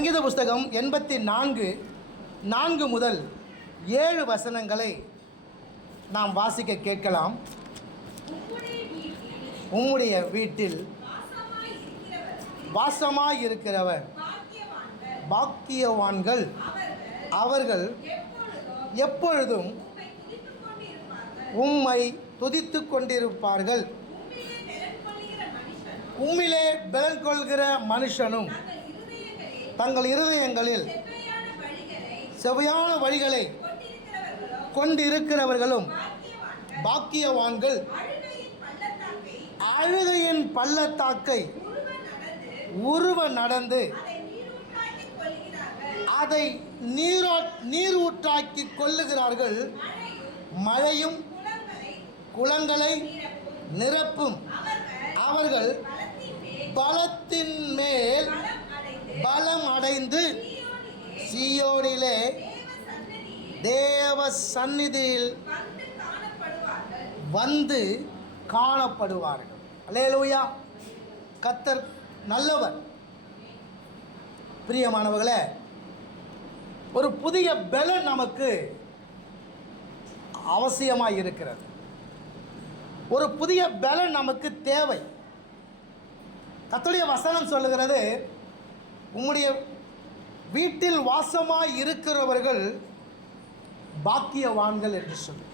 சங்கீத புஸ்தகம் 84 முதல் 7 வசனங்களை நாம் வாசிக்க கேட்கலாம். உம்முடைய வீட்டில் வாசமாயிருக்கிறவர் பாக்கியவான்கள், அவர்கள் எப்பொழுதும் உம்மை துதித்து கொண்டிருப்பார்கள். உம்மிலே பலன் கொள்கிற மனுஷனும் தங்கள் இருதயங்களில் செவ்வையான வழிகளை கொண்டிருக்கிறவர்களும் பாக்கியவான்கள். அழுகையின் பள்ளத்தாக்கை உருவ நடந்து அதை நீரூற்றாக்கி கொள்ளுகிறார்கள். மழையும் குளங்களை நிரப்பும். அவர்கள் பலத்தின் மேல் பலம் அடைந்து சீயோனிலே தேவ சந்நிதியில் வந்து காணப்படுவார்கள். அல்லேலூயா. கர்த்தர் நல்லவர். பிரியமானவர்களே, ஒரு புதிய பலன் நமக்கு அவசியமாக இருக்கிறது. ஒரு புதிய பலன் நமக்கு தேவை. கர்த்தருடைய வசனம் சொல்லுகிறது, உம்முடைய வீட்டில் வாசமாய் இருக்கிறவர்கள் பாக்கியவான்கள் என்று சொல்லு.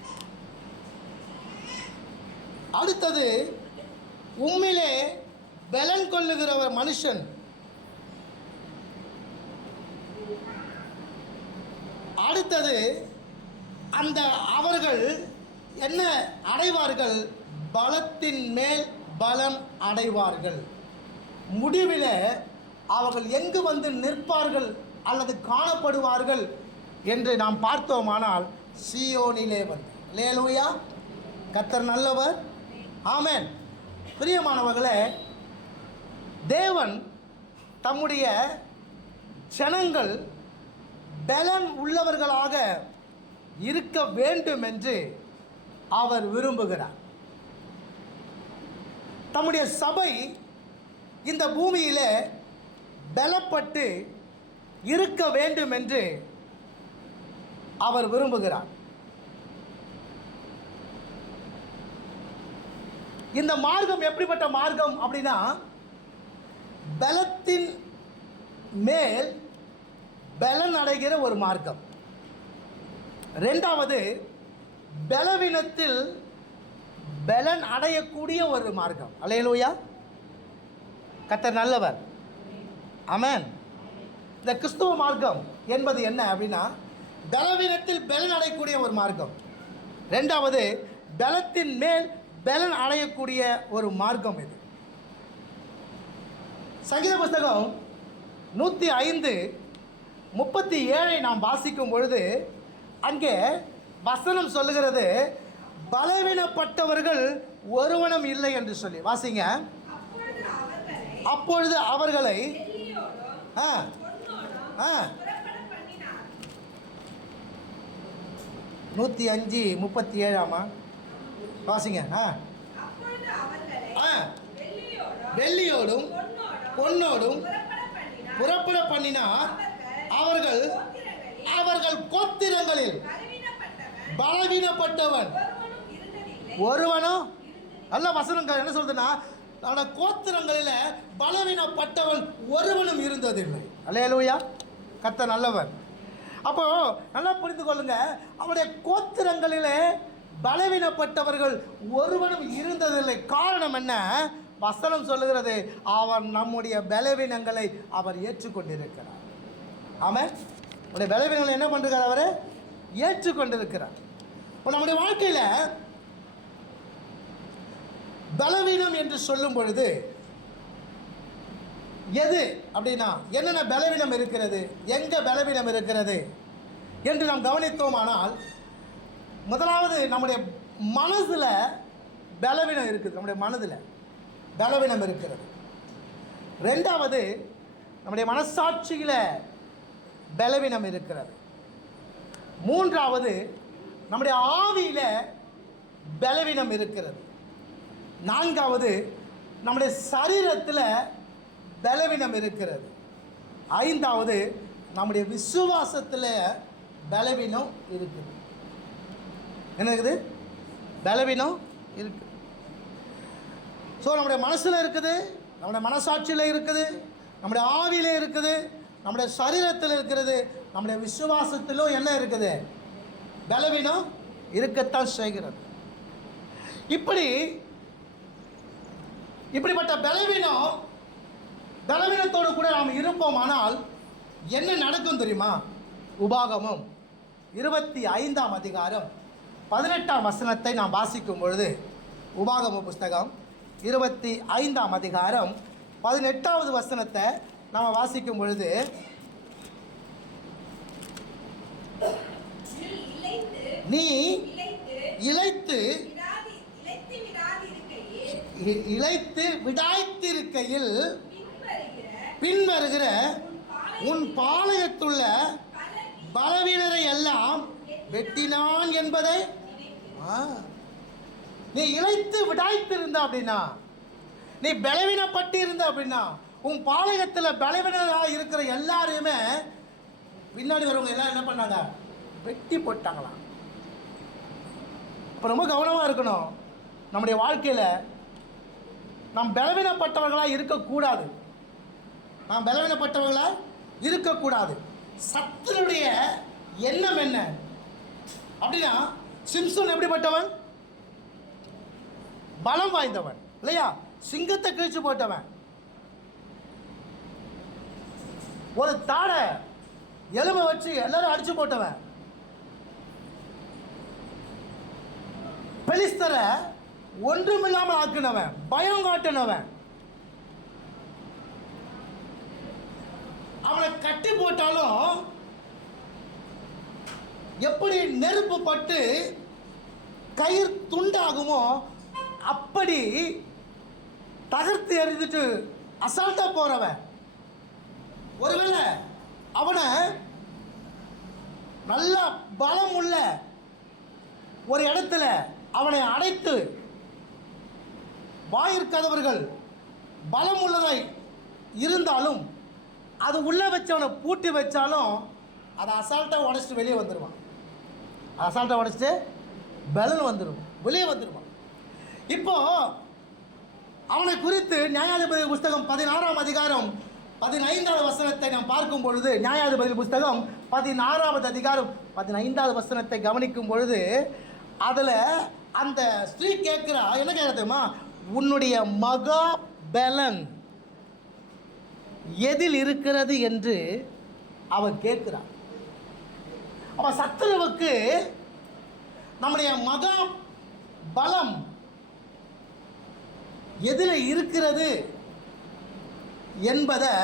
அடுத்தது, உம்மிலே பலன் கொள்ளுகிறவர் மனுஷன். அடுத்தது, அந்த அவர்கள் என்ன அடைவார்கள்? பலத்தின் மேல் பலம் அடைவார்கள். முடிவில் அவர்கள் எங்கு வந்து நிற்பார்கள் அல்லது காணப்படுவார்கள் என்று நாம் பார்த்தோமானால் சீயோனிலே வந்து. அல்லேலூயா. கர்த்தர் நல்லவர். ஆமென். பிரியமானவர்களே, தேவன் தம்முடைய ஜனங்கள் பலன் உள்ளவர்களாக இருக்க வேண்டும் என்று அவர் விரும்புகிறார். தம்முடைய சபை இந்த பூமியிலே பலப்பட்டு இருக்க வேண்டும் என்று அவர் விரும்புகிறார். இந்த மார்க்கம் எப்படிப்பட்ட மார்க்கம் அப்படின்னா, பலத்தின் மேல் பலன் அடைகிற ஒரு மார்க்கம். இரண்டாவது, பலவீனத்தில் பலன் அடையக்கூடிய ஒரு மார்க்கம். அல்லேலூயா. கர்த்தர் நல்லவர். ஆமென். இந்த கிறிஸ்துவ மார்க்கம் என்பது என்ன அப்படின்னா, பலவீனத்தில் பலன் அடையக்கூடிய ஒரு மார்க்கம். ரெண்டாவது, பலத்தின் மேல் பலன் அடையக்கூடிய ஒரு மார்க்கம் இது. சங்கீத புஸ்தகம் 105:37 நாம் வாசிக்கும் பொழுது அங்கே வசனம் சொல்லுகிறது, பலவீனப்பட்டவர்கள் ஒருவனும் இல்லை என்று சொல்லி. வாசிங்க. அப்பொழுது அவர்களை 105:37 வாசிங்க. வெள்ளியோடும் பொன்னோடும் புறப்பட பண்ணினார். அவர்கள் கோத்திரங்களில் பலவீனப்பட்டவன் ஒருவனும். நல்ல வசனம் என்ன சொல்றதுன்னா, கோத்திரங்களில் பலவீனப்பட்டவன் ஒருவனும் இருந்ததில்லை. அல்லேலூயா. கர்த்தர் நல்லவர். அப்போ நல்லா புரிந்து கொள்ளுங்க, அவருடைய கோத்திரங்களிலே பலவீனப்பட்டவர்கள் ஒருவனும் இருந்ததில்லை. காரணம் என்ன? வசனம் சொல்லுகிறது, அவர் நம்முடைய பலவீனங்களை அவர் ஏற்றுக்கொண்டிருக்கிறார். ஆமாம், நம்முடைய பலவீனங்களை என்ன பண்ணுறார்? அவர் ஏற்றுக்கொண்டிருக்கிறார். இப்போ நம்முடைய வாழ்க்கையில் பலவீனம் என்று சொல்லும் பொழுது எது அப்படின்னா, என்னென்ன பலவீனம் இருக்கிறது, எங்கே பலவீனம் இருக்கிறது என்று நாம் கவனித்தோமானால், முதலாவது நம்முடைய மனதில் பலவீனம் இருக்குது. நம்முடைய மனதில் பலவீனம் இருக்கிறது. ரெண்டாவது, நம்முடைய மனசாட்சியில் பலவீனம் இருக்கிறது. மூன்றாவது, நம்முடைய ஆவியில் பலவீனம் இருக்கிறது. நான்காவது, நம்முடைய சரீரத்தில் பலவீனம் இருக்கிறது. ஐந்தாவது, நம்முடைய விசுவாசத்தில் பலவீனம் இருக்குது. என்ன இருக்குது? பலவீனம் இருக்குது. ஸோ நம்முடைய மனசில் இருக்குது, நம்முடைய மனசாட்சியில் இருக்குது, நம்முடைய ஆவியில் இருக்குது, நம்முடைய சரீரத்தில் இருக்கிறது, நம்முடைய விசுவாசத்திலும் என்ன இருக்குது? பலவீனம் இருக்கத்தான் செய்கிறது. இப்படிப்பட்ட பலவீனத்தோடு கூட நாம் இருப்போமானால் என்ன நடக்கும் தெரியுமா? உபாகமம் 25ஆம் அதிகாரம் 18ஆம் வசனத்தை நாம் வாசிக்கும் பொழுது, உபாகம புஸ்தகம் 25ஆம் அதிகாரம் 18வது வசனத்தை நாம் வாசிக்கும் பொழுது, நீ இளைத்து விடாய்த்திருக்கையில் பின்வருகிற உன் பாளையத்துள்ள பலவீனரை எல்லாம் வெட்டினான் என்பதை. நீ இளைத்து விடாய்த்திருந்த அப்படின்னா, நீ பலவீனப்பட்டு இருந்த அப்படின்னா, உன் பாளையத்தில் பலவீனராக இருக்கிற எல்லாரையுமே பின்னாடி வரவங்க எல்லாம் என்ன பண்ணாங்க? வெட்டி போட்டாங்களாம். இப்போ ரொம்ப கவனமாக இருக்கணும். நம்முடைய வாழ்க்கையில் நாம் பலவீனப்பட்டவர்களாக இருக்கக்கூடாது. நாம் பலவீனப்பட்டவர்களாக இருக்கக்கூடாது. சத்துருடைய எண்ணம் என்ன அப்படின்னா, சிம்சன் எப்படிப்பட்டவன்? பலம் வாய்ந்தவன் இல்லையா? சிங்கத்தை கிழிச்சு போட்டவன். ஒரு தாடை எலும்பை வச்சு எல்லாரும் அடிச்சு போட்டவன். பெலிஸ்தரை ஒன்றுமில்லாமல் ஆக்கினவன், பயம் காட்டினவன். அவனை கட்டி போட்டாலும் எப்படி நெருப்பு பட்டு கயிறு துண்டாகுமோ அப்படி தகர்த்து எறிந்துட்டு அசால்ட்டா போறவன். ஒருவேளை அவனை நல்ல பலம் உள்ள ஒரு இடத்துல அவனை அடைத்து வாயிற்கதவர்கள் பலம் உள்ளதாய் இருந்தாலும் அது உள்ளே வச்சவனை பூட்டி வச்சாலும் அதை அசால்ட்டாக உடச்சிட்டு வெளியே வந்துடுவான். அசால்ட்டாக உடச்சிட்டு பலன் வந்துடும், வெளியே வந்துடுவான். இப்போ அவனை குறித்து நியாயாதிபதி புஸ்தகம் 16ஆம் அதிகாரம் 15வது வசனத்தை நாம் பார்க்கும் பொழுது, நியாயாதிபதி புஸ்தகம் 16வது அதிகாரம் 15வது வசனத்தை கவனிக்கும் பொழுது, அதில் அந்த ஸ்திரீ கேட்கிறா, என்ன கேட்குறதுமா? உன்னுடைய மகா பலன் எதில் இருக்கிறது என்று அவன் கேட்கிறான். அவன் சத்துருவுக்கு நம்முடைய மகா பலம் எதில் இருக்கிறது என்பதை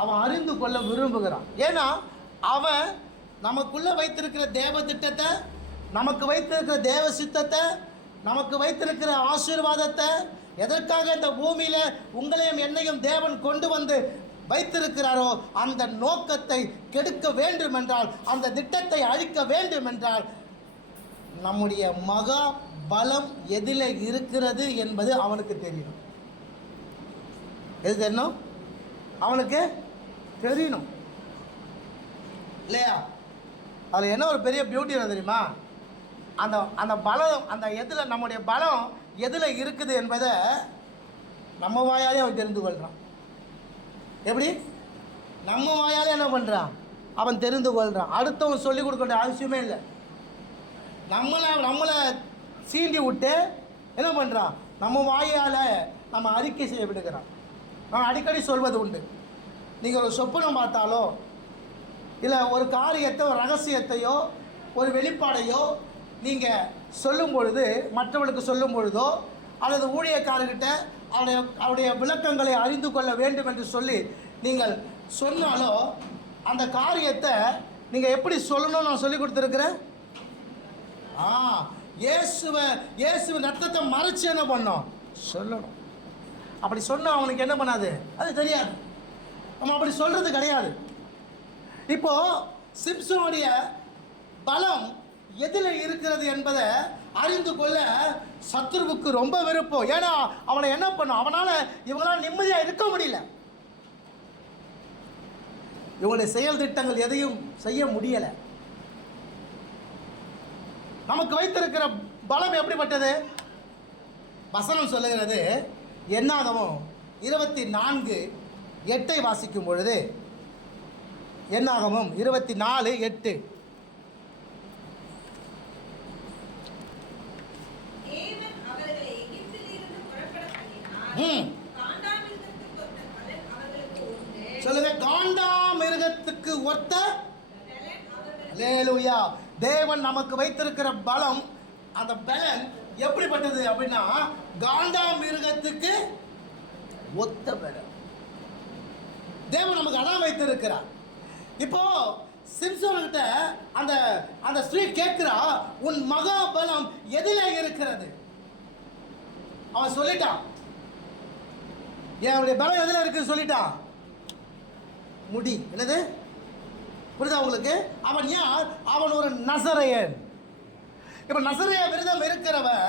அவன் அறிந்து கொள்ள விரும்புகிறான். ஏன்னா அவன் நமக்குள்ளே வைத்திருக்கிற தேவ திட்டத்தை, நமக்கு வைத்திருக்கிற தேவ சித்தத்தை, நமக்கு வைத்திருக்கிற ஆசீர்வாதத்தை, எதற்காக இந்த பூமியில் உங்களையும் என்னையும் தேவன் கொண்டு வந்து வைத்திருக்கிறாரோ அந்த நோக்கத்தை கெடுக்க வேண்டும் என்றால், அந்த திட்டத்தை அழிக்க வேண்டும் என்றால், நம்முடைய மகா பலம் எதில் இருக்கிறது என்பது அவனுக்கு தெரியணும். எது தெரியணும்? அவனுக்கு தெரியணும் இல்லையா? அதில் என்ன ஒரு பெரிய பியூட்டி தெரியுமா? அந்த பலம், அந்த எதில் நம்முடைய பலம் எதில் இருக்குது என்பதை நம்ம வாயாலே அவன் தெரிந்து கொள்கிறான். எப்படி? நம்ம வாயாலே என்ன பண்ணுறான்? அவன் தெரிந்து கொள்கிறான். அடுத்தவன் சொல்லிக் கொடுக்க வேண்டிய அவசியமே இல்லை. நம்மளை சீண்டி விட்டு என்ன பண்ணுறான்? நம்ம வாயால் நம்ம அறிக்கை செய்ய விடுகிறான். நான் அடிக்கடி சொல்வது உண்டு, நீங்கள் ஒரு சொப்பனம் பார்த்தாலோ இல்லை ஒரு காரியத்தை, ஒரு ரகசியத்தையோ, ஒரு வெளிப்பாடையோ நீங்கள் சொல்லும் பொழுது, மற்றவர்களுக்கு சொல்லும் பொழுதோ, அல்லது ஊழியக்காரர்கிட்ட அவருடைய விளக்கங்களை அறிந்து கொள்ள வேண்டும் என்று சொல்லி நீங்கள் சொன்னாலோ, அந்த காரியத்தை நீங்கள் எப்படி சொல்லணும்னு நான் சொல்லி கொடுத்துருக்குறேன். இயேசுவின் ரத்தத்தை மறைச்சு என்ன பண்ணோம்? சொல்லணும். அப்படி சொன்னால் அவனுக்கு என்ன பண்ணாது? அது தெரியாது. நம்ம அப்படி சொல்கிறது கிடையாது. இப்போது சிம்சனுடைய பலம் எதில் இருக்கிறது என்பதை அறிந்து கொள்ள சத்துருவுக்கு ரொம்ப விருப்பம். ஏன்னா அவனை என்ன பண்ணும்? அவனால் இவங்களால் நிம்மதியாக இருக்க முடியல. இவங்களுடைய செயல் திட்டங்கள் எதையும் செய்ய முடியலை. நமக்கு வைத்திருக்கிற பலம் எப்படிப்பட்டது? வசனம் சொல்லுகிறது, என்னாகமம் 24:8 வாசிக்கும் பொழுது, என்னாகமம் 24:8, சொல்லுங்க, காண்டாமிருகத்துக்கு ஒத்த. அல்லேலூயா. தேவன் நமக்கு வைத்திருக்கிற பலம், அந்த பலன் எப்படிப்பட்டது அப்படின்னா காண்டாமிருகத்துக்கு ஒத்த பலம். தேவன் நமக்கு அதான் வைத்திருக்கிறார். இப்போ சிம்சோன்கிட்ட அந்த அந்த ஸ்திரீ கேட்கிறா, உன் மகாபலம் எதிலே இருக்கிறது? அவன் சொல்லிட்டான், என்னுடைய பலம் எதில் இருக்குன்னு சொல்லிட்டான். முடி. என்னது புரியுதா உங்களுக்கு? அவன் யார்? அவன் ஒரு நசரேயன். இப்போ நசரேய விரதம் இருக்கிறவன்,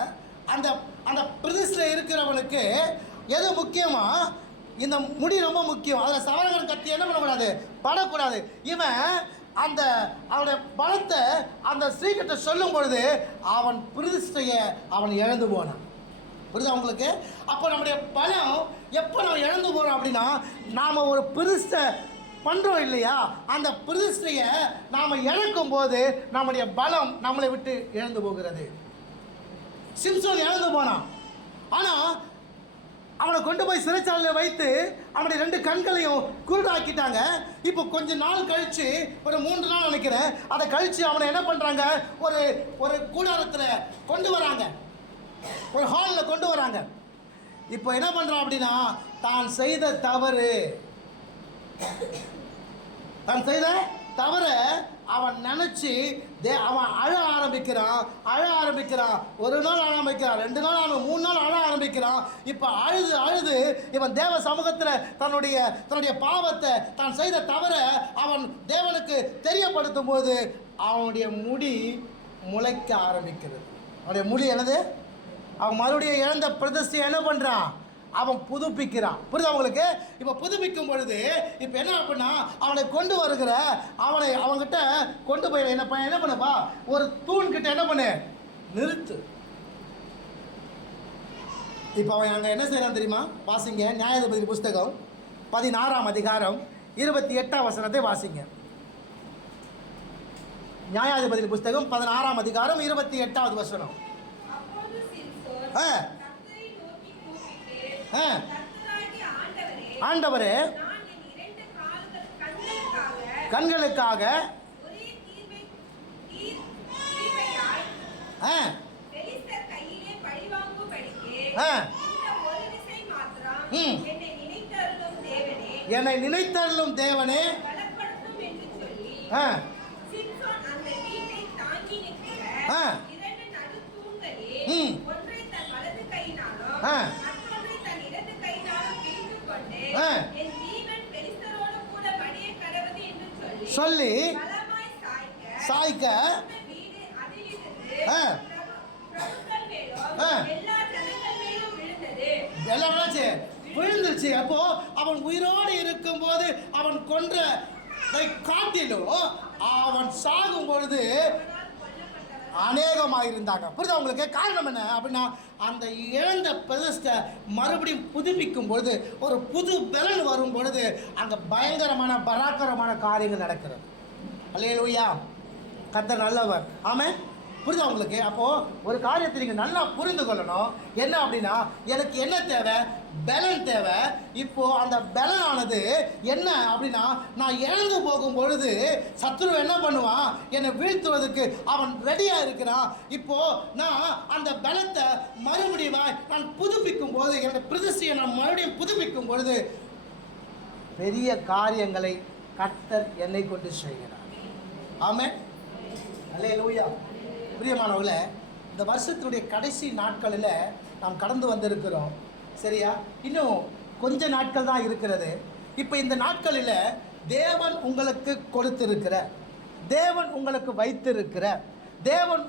அந்த அந்த பிரதிஷ்டையில் இருக்கிறவனுக்கு எது முக்கியமா? இந்த முடி ரொம்ப முக்கியம். அதில் சவரகன் கத்தி என்ன பண்ணக்கூடாது? படக்கூடாது. இவன் அந்த அவனுடைய பலத்தை அந்த ஸ்ரீகிட்ட சொல்லும் பொழுது அவன் பிரதிஷ்டையை அவன் இழந்து போனான். புரியுதா உங்களுக்கு? அப்போ நம்முடைய பலம் எப்போ நம்ம இழந்து போகிறோம் அப்படின்னா, நாம் ஒரு பிரதிஷ்டை பண்ணுறோம் இல்லையா, அந்த பிரதிஷ்டையை நாம் இழக்கும் போது நம்முடைய பலம் நம்மளை விட்டு இழந்து போகிறது. சிம்சோன் இழந்து போனான். ஆனால் அவனை கொண்டு போய் சிறைச்சாலையில் வைத்து அவனுடைய 2 கண்களையும் குருடாக்கிட்டாங்க. இப்போ கொஞ்ச நாள் கழித்து, ஒரு 3 நாள் நினைக்கிறேன், அதை கழித்து அவனை என்ன பண்ணுறாங்க, ஒரு ஒரு கூடாரத்தில் கொண்டு வராங்க, ஒரு ஹாலில் கொண்டு வராங்க. இப்போ என்ன பண்ணுறான் அப்படின்னா, தான் செய்த தவறை அவன் நினச்சி அவன் அழ ஆரம்பிக்கிறான். ஒரு நாள் ஆரம்பிக்கிறான், 2 நாள் 3 நாள் அழ ஆரம்பிக்கிறான். இப்போ அழுது இவன் தேவ சமூகத்தில் தன்னுடைய பாவத்தை, தான் செய்த தவறை அவன் தேவனுக்கு தெரியப்படுத்தும் போது அவனுடைய முடி முளைக்க ஆரம்பிக்கிறது. அவனுடைய முடி என்னது? அவன் மறுபடியும் இழந்த பிரதிஷ்டையை என்ன பண்ணுறான்? அவன் புதுப்பிக்கிறான். புரியுதா உங்களுக்கு? இப்போ புதுப்பிக்கும் பொழுது இப்போ என்ன அப்படின்னா, அவனை கொண்டு வருகிற அவன்கிட்ட கொண்டு போய் என்ன பண்ணப்பா, ஒரு தூண்கிட்ட என்ன பண்ணு, நிறுத்து. இப்போ அவன் அங்கே என்ன செய்யறான் தெரியுமா? வாசிங்க, நியாயாதிபதி புஸ்தகம் 16ஆம் அதிகாரம் 28ஆம் வசனத்தை வாசிங்க. நியாயாதிபதி புஸ்தகம் 16ஆம் அதிகாரம் 28வது வசனம். ஆண்டவரே, கண்களுக்காக என்னை நினைத்தருளும் தேவனே, சொல்லி சாய்க்க விழுந்துருச்சு. அப்போ அவன் உயிரோடு இருக்கும் போது அவன் கொன்றதை காட்டிலும் அவன் சாகும் பொழுது அநேகமாக இருந்தாங்க. புரியுதா உங்களுக்கு? காரணம் என்ன அப்படின்னா, அந்த இழந்த பிரதிஷ்டை மறுபடியும் புதுப்பிக்கும் பொழுது, ஒரு புது பலன் வரும் பொழுது அங்கே பயங்கரமான பராக்கரமான காரியங்கள் நடக்கிறது. அல்லேலூயா. கர்த்தர் நல்லவர். ஆமென். புரியுதா உங்களுக்கு? அப்போது ஒரு காரியத்தை நீங்கள் நல்லா புரிந்து கொள்ளணும். என்ன அப்படின்னா, எனக்கு என்ன தேவை? பலன் தேவை. இப்போது அந்த பலனானது என்ன அப்படின்னா, நான் இழந்து போகும் பொழுது சத்துரு என்ன பண்ணுவான்? என்னை வீழ்த்துவதற்கு அவன் ரெடியாக இருக்கிறான். இப்போது நான் அந்த பலத்தை மறுபடியும் நான் புதுப்பிக்கும் போது, என்னோட பிரதிஷ்டையை நான் மறுபடியும் புதுப்பிக்கும் பொழுது பெரிய காரியங்களை கர்த்தர் என்னை கொண்டு செய்கிறார். ஆமென். அல்லேலூயா. பிரியமானவர்களே, இந்த வருஷத்துடைய கடைசி நாட்களில் நாம் கடந்து வந்திருக்கிறோம். சரியா? இன்னும் கொஞ்ச நாட்கள் தான் இருக்கிறது. இப்போ இந்த நாட்களில் தேவன் உங்களுக்கு கொடுத்திருக்கிற, தேவன் உங்களுக்கு வைத்திருக்கிற, தேவன்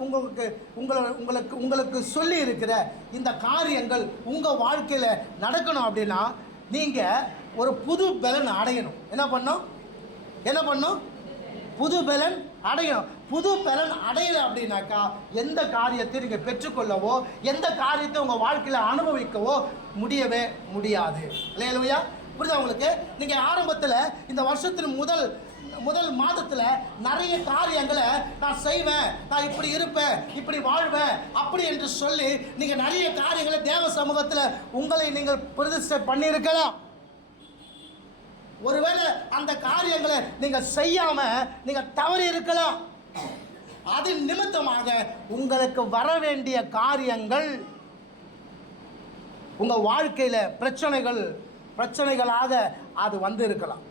உங்களுக்கு சொல்லி இருக்கிற இந்த காரியங்கள் உங்கள் வாழ்க்கையில் நடக்கணும் அப்படின்னா நீங்கள் ஒரு புது பலன் அடையணும். என்ன பண்ணணும்? என்ன பண்ணும்? புது பலன் அடையணும். புது பலன் அடையலை அப்படின்னாக்கா எந்த காரியத்தை நீங்கள் பெற்றுக்கொள்ளவோ எந்த காரியத்தை உங்கள் வாழ்க்கையில் அனுபவிக்கவோ முடியவே முடியாது. இல்லையா? புரியுதா உங்களுக்கு? நீங்கள் ஆரம்பத்தில் இந்த வருஷத்தின் முதல் மாதத்தில் நிறைய காரியங்களை நான் செய்வேன், நான் இப்படி இருப்பேன், இப்படி வாழ்வேன் அப்படி என்று சொல்லி நீங்கள் நிறைய காரியங்களை தேவ சமூகத்தில் உங்களை நீங்கள் பிரதிஷ்டை பண்ணியிருக்கலாம். ஒருவேளை அந்த காரியங்களை நீங்கள் செய்யாம நீங்கள் தவறி இருக்கலாம். அது நிமித்தமாக உங்களுக்கு வர வேண்டிய காரியங்கள் உங்க வாழ்க்கையில பிரச்சனைகளாக அது வந்து இருக்கலாம்.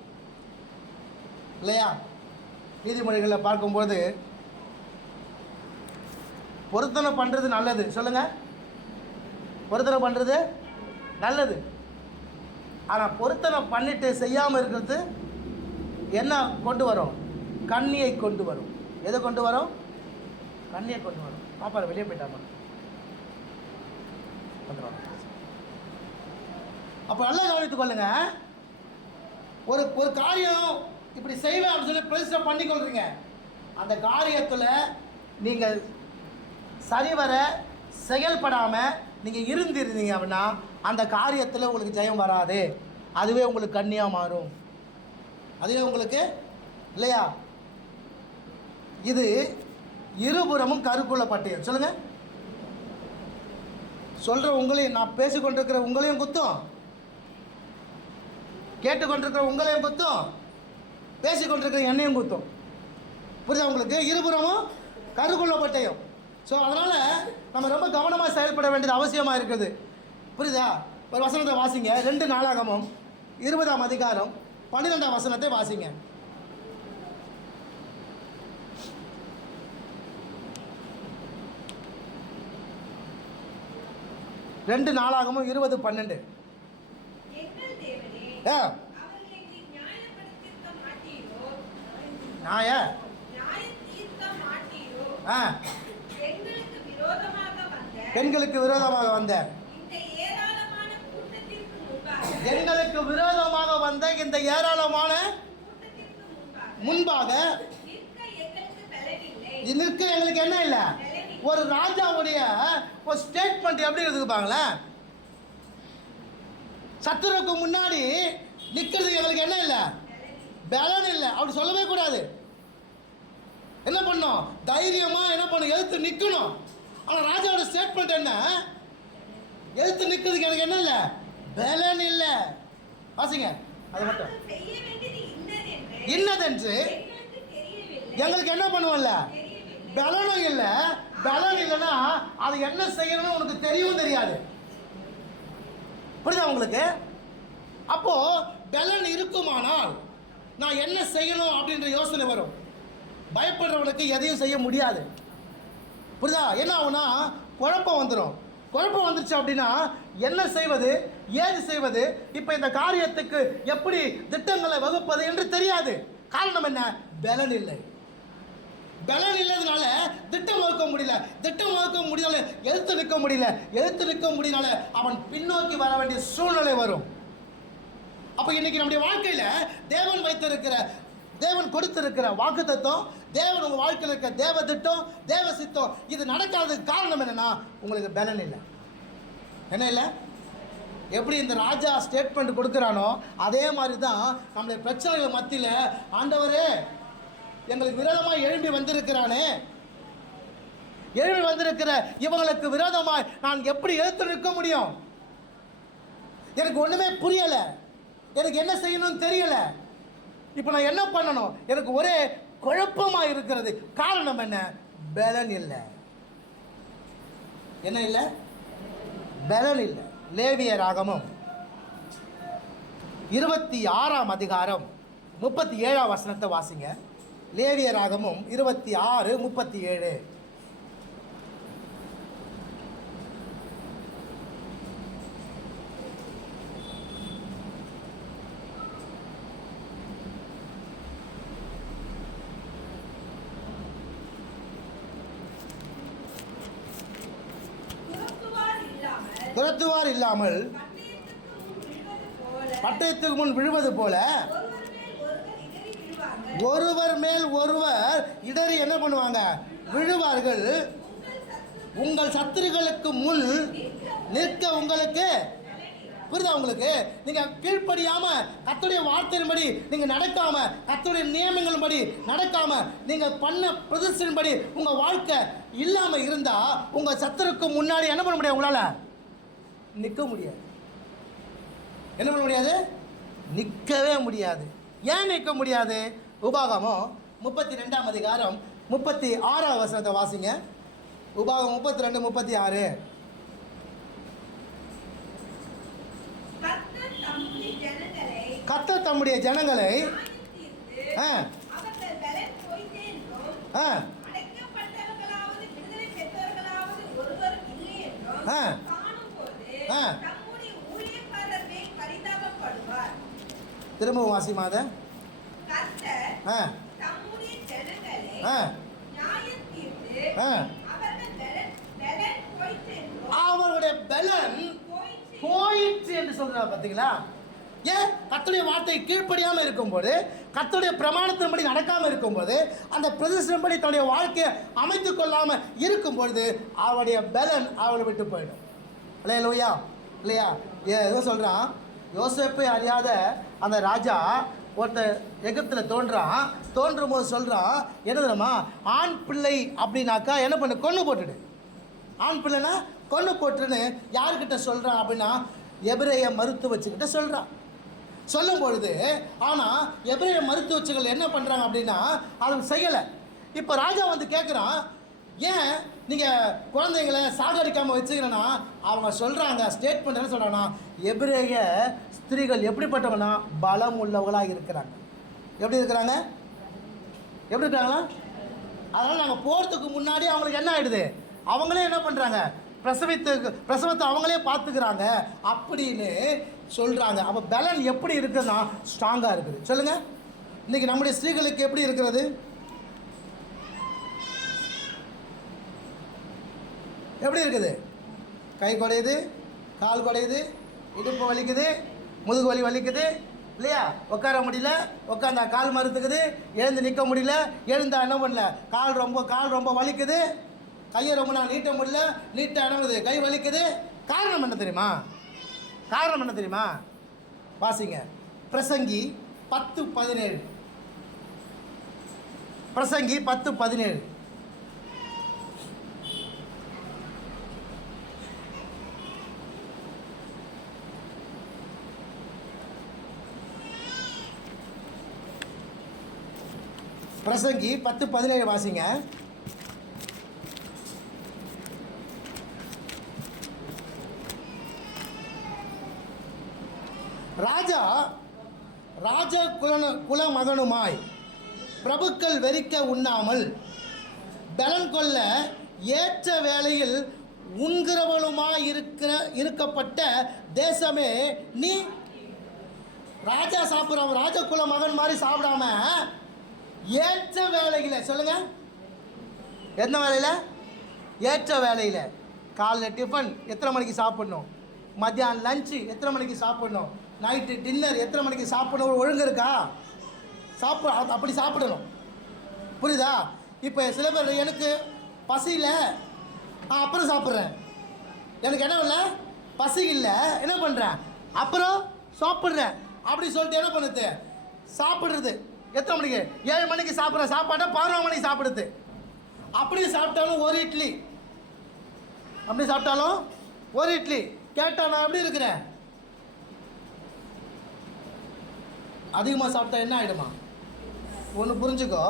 இல்லையா? நீதிமொழிகளில் பார்க்கும்போது பொருத்தனை பண்றது நல்லது. சொல்லுங்க, பொருத்தனை பண்றது நல்லது. ஆனால் பொருத்தனை பண்ணிட்டு செய்யாமல் இருக்கிறது என்ன கொண்டு வரும்? கண்ணியை கொண்டு வரும். எதை கொண்டு வரும்? கண்ணியை கொண்டு வரும். பாப்பா வெளியே போயிட்டாமா. அப்போ நல்லா கவனித்துக் கொள்ளுங்க. ஒரு காரியம் இப்படி செய்வேன் அப்படின்னு சொல்லி பிரதிஷ்டை பண்ணிக்கொள்றீங்க. அந்த காரியத்தில் நீங்கள் சரிவர செயல்படாமல் நீங்கள் இருந்திருந்தீங்க அப்படின்னா அந்த காரியத்தில் உங்களுக்கு ஜெயம் வராது. அதுவே உங்களுக்கு கண்ணியாக மாறும். அதுவே உங்களுக்கு, இல்லையா? இது இருபுறமும் கருக்குள்ள பட்டயம். சொல்லுங்க, சொல்ற உங்களையும், நான் பேசிக்கொண்டிருக்கிற உங்களையும் குத்தும், கேட்டுக்கொண்டிருக்கிற உங்களையும் குத்தும், பேசிக்கொண்டிருக்கிற என்னையும் குத்தும். புரியுதா உங்களுக்கு? இருபுறமும் கருக்குள்ள பட்டயம். ஸோ அதனால் நம்ம ரொம்ப கவனமாக செயல்பட வேண்டியது அவசியமாக இருக்குது. புரியுதா? ஒரு வசனத்தை வாசிங்க. 2 நாளாகமம் 20ஆம் அதிகாரம் 12ஆம் வசனத்தை வாசிங்க. 2 நாளாகமம் 20:12. பெண்களுக்கு விரோதமாக வந்த எங்களுக்கு விரோதமாக வந்த இந்த ஏராளமான முன்பாக நிற்க எங்களுக்கு என்ன இல்லை? ஒரு ராஜாவுடைய ஒரு ஸ்டேட்மெண்ட் எப்படி இருக்குப்பாங்களேன், சத்துருக்கு முன்னாடி நிற்கிறதுக்கு எங்களுக்கு என்ன இல்லை? பலன் இல்லை. அப்படி சொல்லவே கூடாது. என்ன பண்ணும்? தைரியமா என்ன பண்ணும்? எதிர்த்து நிற்கணும். ஆனால் ராஜாவோட ஸ்டேட்மெண்ட் என்ன? எதிர்த்து நிற்கிறதுக்கு எனக்கு என்ன இல்லை? பலன் இல்லை. வாசிங்க அது மட்டும். இன்னதென்று எங்களுக்கு என்ன பண்ணுவோம்ல? பலனும் இல்லை. பலன் இல்லைன்னா அது என்ன செய்யணும்னு உனக்கு தெரியவும் தெரியாது. புரியுதா உங்களுக்கு? அப்போ பலன் இருக்குமானால் நான் என்ன செய்யணும் அப்படின்ற யோசனை வரும். பயப்படுறவனுக்கு எதையும் செய்ய முடியாது. புரியுதா? என்ன ஆகுனா குழப்பம் வந்துடும். குழப்பம் வந்துருச்சு அப்படின்னா என்ன செய்வது, ஏது செய்வது, இப்போ இந்த காரியத்துக்கு எப்படி திட்டங்களை வகுப்பது என்று தெரியாது. காரணம் என்ன? பலன் இல்லை. பலன் இல்லாதனால திட்டம் வகுக்க முடியல. திட்டம் வகுக்க முடியல, எழுத்து நிற்க முடியல. எழுத்து நிற்க முடியனால அவன் பின்னோக்கி வர வேண்டிய சூழ்நிலை வரும். அப்போ இன்னைக்கு நம்முடைய வாழ்க்கையில தேவன் கொடுத்திருக்கிற வாக்குத்தத்தம், தேவன் உங்கள் வாழ்க்கையில் இருக்க தேவ திட்டம், தேவ சித்தம், இது நடக்காததுக்கு காரணம் என்னன்னா உங்களுக்கு பலன் இல்லை. என்ன இல்லை? எப்படி இந்த ராஜா ஸ்டேட்மெண்ட் கொடுக்குறானோ அதே மாதிரி தான் நம்மளுடைய பிரச்சனைகள் மத்தியில் ஆண்டவரே எங்களுக்கு விரோதமாக எழும்பி வந்திருக்கிறானே, எழும்பி வந்திருக்கிற இவங்களுக்கு விரோதமாக நான் எப்படி எழுத்து நிற்க முடியும்? எனக்கு ஒன்றுமே புரியலை, எனக்கு என்ன செய்யணும்னு தெரியலை, இப்போ நான் என்ன பண்ணணும், எனக்கு ஒரே குழப்பமாக இருக்கிறது. காரணம் என்ன? பலன் இல்லை. என்ன இல்லை? பலன் இல்லை. லேவியராகமம் 26ஆம் அதிகாரம் 37ஆம் வசனத்தை வாசிங்க. லேவியராகமம் 26:37. துரத்துவார் இல்லாமல் பட்டயத்துக்கு முன் விழுவது போல ஒருவர் மேல் ஒருவர் இடறி என்ன பண்ணுவாங்க? விழுவார்கள். உங்கள் சத்துருக்களுக்கு முன் நிற்க உங்களுக்கு புரியுதா? உங்களுக்கு நீங்க கீழ்ப்படியாம கர்த்தருடைய வார்த்தையின்படி நீங்க நடக்காம, கர்த்தருடைய நியமங்களின்படி நடக்காம, நீங்க பண்ண பிரதிஷ்டையின்படி உங்க வாழ்க்கை இல்லாம இருந்தா உங்க சத்துருக்கு முன்னாடி என்ன பண்ண முடியாது? உங்களால நிற்க முடியாது. என்ன பண்ண முடியாது? நிற்கவே முடியாது. ஏன் நிற்க முடியாது? உபாகமம் 32ஆம் அதிகாரம் 36ஆம் வசனத்தை வாசிங்க. உபாகமம் 32:36. கர்த்தர் தம்முடைய ஜனங்களை திரும்பவும் வாசிமாத. அவருடைய பலன் போயிற்று என்று சொல்றார். பார்த்தீங்களா? ஏன்? கர்த்தருடைய வார்த்தை கீழ்ப்படியாமல் இருக்கும்போது, கர்த்தருடைய பிரமாணத்தின்படி நடக்காமல் இருக்கும்போது, அந்த பிரதிஷ்டையின்படி தன்னுடைய வாழ்க்கையை அமைத்து கொள்ளாமல் இருக்கும்பொழுது அவருடைய பலன் அவளை விட்டு போயிடும். இல்லையா? இல்லையா? ஏதோ சொல்கிறான், யோசேப்பை அறியாத அந்த ராஜா ஒருத்தர் எகிப்தில் தோன்றும் போது சொல்கிறான், என்ன தெரியுமா? ஆண் பிள்ளை அப்படின்னாக்கா என்ன பண்ணு? கொன்று போட்டுடு. ஆண் பிள்ளைனா கொன்று போட்டுன்னு யாருக்கிட்ட சொல்கிறான் அப்படின்னா எபிரேய மருத்துவச்சுக்கிட்ட சொல்கிறான். சொல்லும் பொழுது ஆனால் எபிரேய மருத்துவச்சுகள் என்ன பண்ணுறாங்க அப்படின்னா அதை செய்யலை. இப்போ ராஜா வந்து கேட்குறான், ஏன் நீங்கள் குழந்தைங்களை சாகடிக்காமல் வச்சுக்கிறேன்னா அவங்க சொல்கிறாங்க, ஸ்டேட்மெண்ட் என்ன சொல்கிறாங்கன்னா, எபிரேய ஸ்திரீகள் எப்படிப்பட்டவங்கன்னா பலம் உள்ளவங்களாக இருக்கிறாங்க. எப்படி இருக்கிறாங்க? எப்படி இருக்கிறாங்களா? அதனால் நாங்கள் போகிறதுக்கு முன்னாடி அவங்களுக்கு என்ன ஆகிடுது? அவங்களே என்ன பண்ணுறாங்க? பிரசவத்தை அவங்களே பார்த்துக்கிறாங்க அப்படின்னு சொல்கிறாங்க. அப்போ பலன் எப்படி இருக்குதுன்னா ஸ்ட்ராங்காக இருக்குது. சொல்லுங்கள், இன்றைக்கி நம்முடைய ஸ்திரீகளுக்கு எப்படி இருக்கிறது? எப்படி இருக்குது? கை குடையுது, கால் குடையுது, இடுப்பு வலிக்குது, முதுகு வலி வலிக்குது, இல்லையா? உட்கார முடியல, உட்காந்தா கால் மறுத்துக்குது, எழுந்து நிற்க முடியல, எழுந்தா என்ன பண்ணல, கால் ரொம்ப வலிக்குது, கையை ரொம்ப நான் நீட்ட முடியல, நீட்ட அடங்குது, கை வலிக்குது. காரணம் என்ன தெரியுமா? காரணம் என்ன தெரியுமா? வாசிங்க பிரசங்கி 10:17. பிரசங்கி 10:17. பிரசங்கி 10:17 வாசிங்க. ராஜா குல மகனுமாய் பிரபுக்கள் வெறிக்க உண்ணாமல் பலன் கொள்ள ஏற்ற வேளையில் உண்கிறவளுமாய் இருக்கப்பட்ட தேசமே நீ. ராஜா சாப்பிட்றவன் ராஜகுல மகன் மாதிரி சாப்பிடாம ஏற்ற வேலையில், சொல்லுங்க எந்த வேலையில்? ஏற்ற வேலையில். காலைல டிஃபன் எத்தனை மணிக்கு சாப்பிட்ணும், மத்தியானம் லஞ்சு எத்தனை மணிக்கு சாப்பிட்ணும், நைட்டு டின்னர் எத்தனை மணிக்கு சாப்பிடணும், ஒழுங்கு இருக்கா? அப்படி சாப்பிடணும். புரியுதா? இப்போ சில பேர் எனக்கு பசி இல்லை, அப்புறம் சாப்பிட்றேன், எனக்கு என்ன இல்லை பசி இல்லை, என்ன பண்ணுறேன் அப்புறம் சாப்பிட்றேன் அப்படி சொல்லிட்டு என்ன பண்ணுது? சாப்பிட்றது எத்தனை மணிக்கு? 7 மணிக்கு சாப்பிட்ற சாப்பாட்டை 11 மணிக்கு சாப்பிடுது. அப்படி சாப்பிட்டாலும் ஒரு இட்லி, அப்படி சாப்பிட்டாலும் ஒரு இட்லி. கேட்டால் நான் எப்படி இருக்கிறேன்? அதிகமாக சாப்பிட்டா என்ன ஆகிடுமா? ஒன்று புரிஞ்சுக்கோ,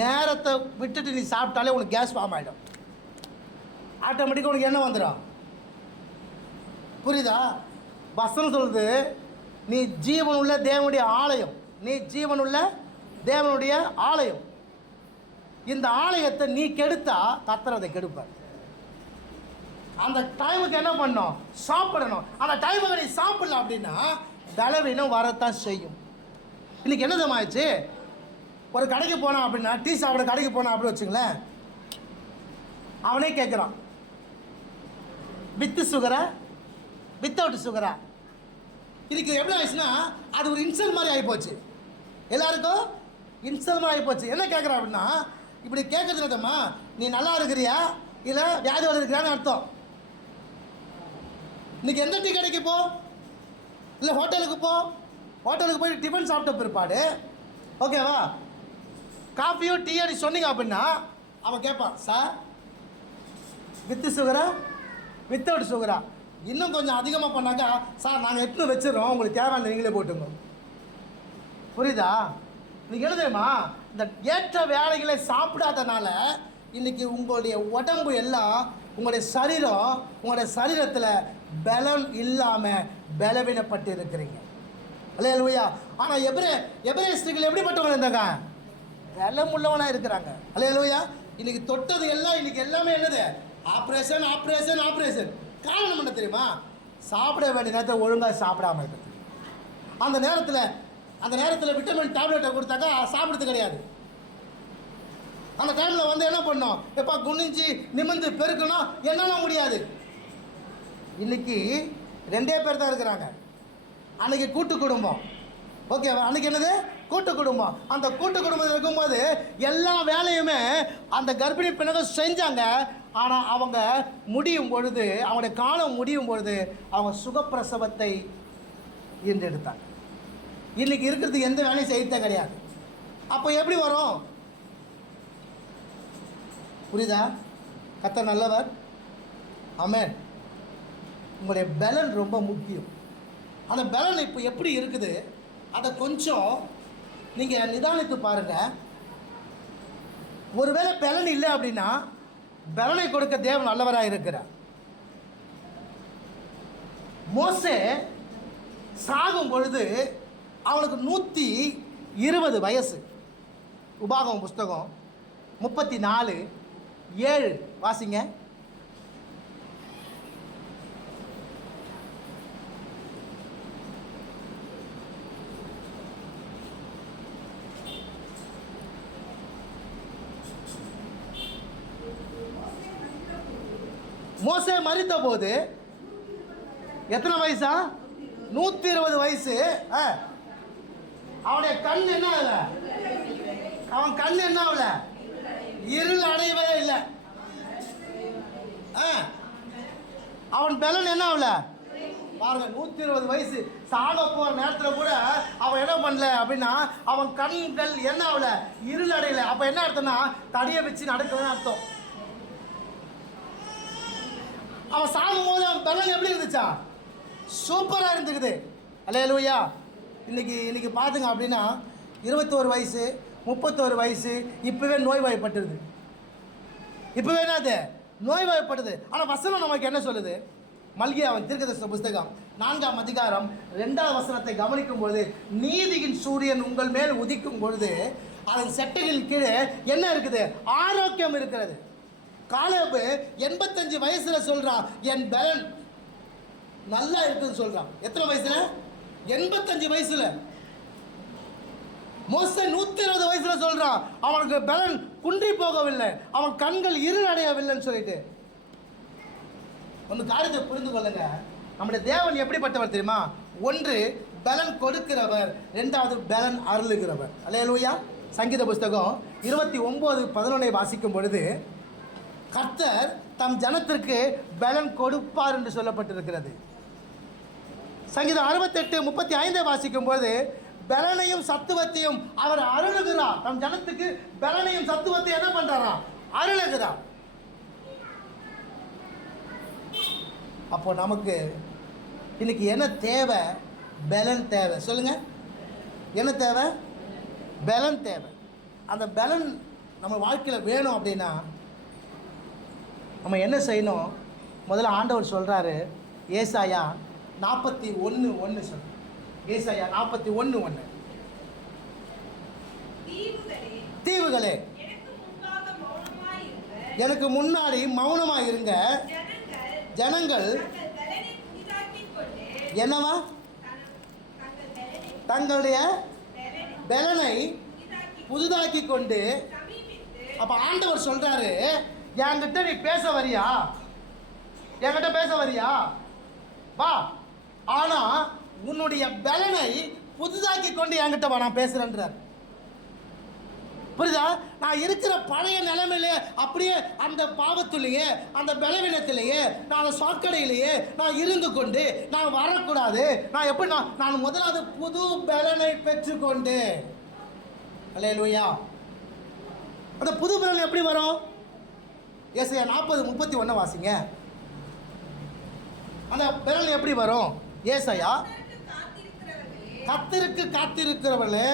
நேரத்தை விட்டுட்டு நீ சாப்பிட்டாலே உனக்கு கேஸ் ஃபார்ம் ஆகிடும். ஆட்டோமேட்டிக்காக உனக்கு என்ன வந்துடும்? புரியுதா? வசனம் சொல்லுது, நீ ஜீவனுள்ள தேவனுடைய ஆலயம், நீ ஜீவனுள்ள தேவனுடைய ஆலயம். இந்த ஆலயத்தை நீ கெடுத்தா கர்த்தர் அதை கெடுப்பார். அந்த டைமுக்கு என்ன பண்ணணும்? சாப்பிடணும். அந்த டைமுக்கு நீ சாப்பிடல அப்படின்னா பலவீனம் வரத்தான் செய்யும். இன்றைக்கி என்ன ஆயிடுச்சு? ஒரு கடைக்கு போனான் அப்படின்னா, டீ சாப்பிட கடைக்கு போனான் அப்படின்னு வச்சுங்களேன், அவனே கேட்குறான், வித்து சுகரா வித்தவுட் சுகரா? இதுக்கு எப்படி ஆயிடுச்சுன்னா அது ஒரு இன்சல்ட் மாதிரி ஆகிப்போச்சு. எல்லாருக்கும் இன்சல்மா ஆகி போச்சு. என்ன கேட்குறா அப்படின்னா, இப்படி கேட்கறது இல்லைம்மா, நீ நல்லா இருக்கிறியா இல்லை வியாதியோடு இருக்கிறான்னு அர்த்தம். இன்னைக்கு எந்த டீ கடைக்கு போ, இல்லை ஹோட்டலுக்கு போ, ஹோட்டலுக்கு போய் டிஃபன் சாப்பிட்ட பிற்பாடு ஓகேவா, காஃபியோ டீயோ நீ சொன்னீங்க அப்படின்னா அவன் கேட்பான், சார் வித்து சுகரா வித்தவுட் சுகரா, இன்னும் கொஞ்சம் அதிகமாக பண்ணாக்கா, சார் நாங்கள் எட்டு வச்சிடறோம், உங்களுக்கு தேவையான நீங்களே போட்டுங்க. புரியுதா? இன்னைக்கு என்ன தெரியுமா, இந்த ஏற்ற வேலைகளை சாப்பிடாதனால இன்னைக்கு உங்களுடைய உடம்பு எல்லாம், உங்களுடைய சரீரம், உங்களுடைய சரீரத்தில் பலம் இல்லாமல் பலவீனப்பட்டு இருக்கிறீங்க. அல்லேலூயா. ஆனால் எபிரேயர்கள் எப்படிப்பட்டவங்க இருந்தாங்க? பலம் உள்ளவனாக இருக்கிறாங்க. அல்லேலூயா. இன்னைக்கு தொட்டது எல்லாம், இன்னைக்கு எல்லாமே என்னது? Operation operation operation. காரணம் என்ன தெரியுமா? சாப்பிட வேண்டிய நேரத்தை ஒழுங்காக சாப்பிடாம இருக்கிறது. அந்த நேரத்தில் விட்டமின் டேப்லெட்டை கொடுத்தாக்கா சாப்பிட்றது கிடையாது. அந்த டைமில் வந்து என்ன பண்ணோம், எப்போ குனிஞ்சு நிமிந்து பெருக்கணும், என்னால முடியாது. இன்னைக்கு 2 பேர் தான் இருக்கிறாங்க. அன்னைக்கு கூட்டு குடும்பம், ஓகேவா? அன்னைக்கு என்னது? கூட்டு குடும்பம். அந்த கூட்டு குடும்பத்தில் இருக்கும்போது எல்லா வேலையுமே அந்த கர்ப்பிணி பெண்கள் செஞ்சாங்க. ஆனால் அவங்க முடியும் பொழுது, அவங்களுடைய காலம் முடியும் பொழுது அவங்க சுகப்பிரசவத்தை ஈன்றெடுத்தாங்க. இன்னைக்கு இருக்கிறதுக்கு எந்த வேலையும் செய்யத்த கிடையாது. அப்போ எப்படி வரும்? புரியுதா? கர்த்தர் நல்லவர். ஆமென். உங்களுடைய பலன் ரொம்ப முக்கியம். அந்த பலன் இப்போ எப்படி இருக்குது அதை கொஞ்சம் நீங்கள் நிதானித்து பாருங்கள். ஒருவேளை பலன் இல்லை அப்படின்னா பலனை கொடுக்க தேவன் நல்லவராக இருக்கிறார். மோசே சாகும் பொழுது அவனுக்கு 120 வயசு. உபாகமம் புஸ்தகம் 34:7 வாசிங்க. மோசே மரித்த போது எத்தனை வயசா? 120 வயசு. அவனுடைய கண் என்ன ஆகல? அவன் கண் என்ன ஆகல? இருள் அடையவே இல்லை. அவன் பலன் என்ன ஆகல? பாருங்க, 120 வயசு சாக போற நேரத்தில் கூட அவன் என்ன பண்ணல அப்படின்னா, அவன் கண்கள் என்ன ஆகல? இருள் அடையல. அப்ப என்ன அர்த்தம்னா, தடியை வச்சு நடக்கவே அர்த்தம். அவன் சாகும் போது அவன் பலன் எப்படி இருந்துச்சா? சூப்பராக இருந்துக்குது. அல்லேலூயா. இன்னைக்கு பார்த்துங்க அப்படின்னா 21 வயசு 31 வயசு இப்போவே நோய்வாய்ப்பட்டுருது. இப்போவே என்னது? நோய்வாய்ப்படுது. ஆனால் வசனம் நமக்கு என்ன சொல்லுது? மல்கியாவின் தீர்க்கதரிசன புஸ்தகம் 4ஆம் அதிகாரம் 2ஆம் வசனத்தை கவனிக்கும் பொழுது, நீதியின் சூரியன் உங்கள் மேல் உதிக்கும் பொழுது அதன் செட்டைகள் கீழே என்ன இருக்குது? ஆரோக்கியம் இருக்கிறது. காலேபு 85 வயசுல சொல்றான், என் பலன் நல்லா இருக்குன்னு சொல்றான். எத்தனை வயசுல? 85 வயசுல. மோசே 120 வயசுல சொல்றான், அவனுக்கு பலன் குன்றி போகவில்லை, அவன் கண்கள் இருள் அடையவில்லைன்னு சொல்லிட்டு. ஒன்று காரியத்தை புரிந்து கொள்ளுங்க. நம்முடைய தேவன் எப்படிப்பட்டவர் தெரியுமா? ஒன்று பலன் கொடுக்கிறவர், 2வது பலன் அருளுகிறவர். அல்லேலூயா. சங்கீத புஸ்தகம் 29:11 வாசிக்கும் பொழுது, கர்த்தர் தம் ஜனத்திற்கு பலன் கொடுப்பார் என்று சொல்லப்பட்டிருக்கிறது. சங்கீதம் 68:35 வாசிக்கும் போது, பலனையும் சத்துவத்தையும் அவர் அருளுகிறார். தம் ஜனத்துக்கு பலனையும் சத்துவத்தையும் என்ன பண்றாரா? அருளுகிறார். அப்போ நமக்கு இன்னைக்கு என்ன தேவை? பலன் தேவை. சொல்லுங்க, என்ன தேவை? பலன் தேவை. அந்த பலன் நம்ம வாழ்க்கையில் வேணும் அப்படின்னா நம்ம என்ன செய்யணும்? முதல்ல ஆண்டவர் சொல்கிறாரு, ஏசாயா 41:1 சொல்ற. ஏசாயா 41:1, தீவுகளே எனக்கு முன்னாடி மௌனமாக இருங்க, ஜனங்கள் என்னவா? தங்களுடைய பலனை புதிதாக்கி கொண்டு. அப்ப ஆண்டவர் சொல்றாரு, என்கிட்ட நீ பேச வரியா? என்கிட்ட பேச வரியா? வா. ஆனா உன்னுடைய பலனை புதிதாக்கி கொண்டு என்கிட்ட வா, நான் பேசுறேன்றார். புரியுதா? நான் இருக்கிற பழைய நிலைமையிலே அப்படியே அந்த பாவத்திலேயே அந்த பலவீனத்திலேயே நான் அந்த சாக்கடையிலேயே நான் இருந்து கொண்டு நான் வரக்கூடாது. நான் எப்படி நான் முதலாவது புது பலனை பெற்றுக்கொண்டு, அல்லேலூயா. அந்த புது பலன் எப்படி வரும்? ஏசாயா 40:31 வாசிங்க. அந்த பலன் எப்படி வரும்? ஏசாயா, கர்த்தருக்கு காத்திருக்கிறவர்களே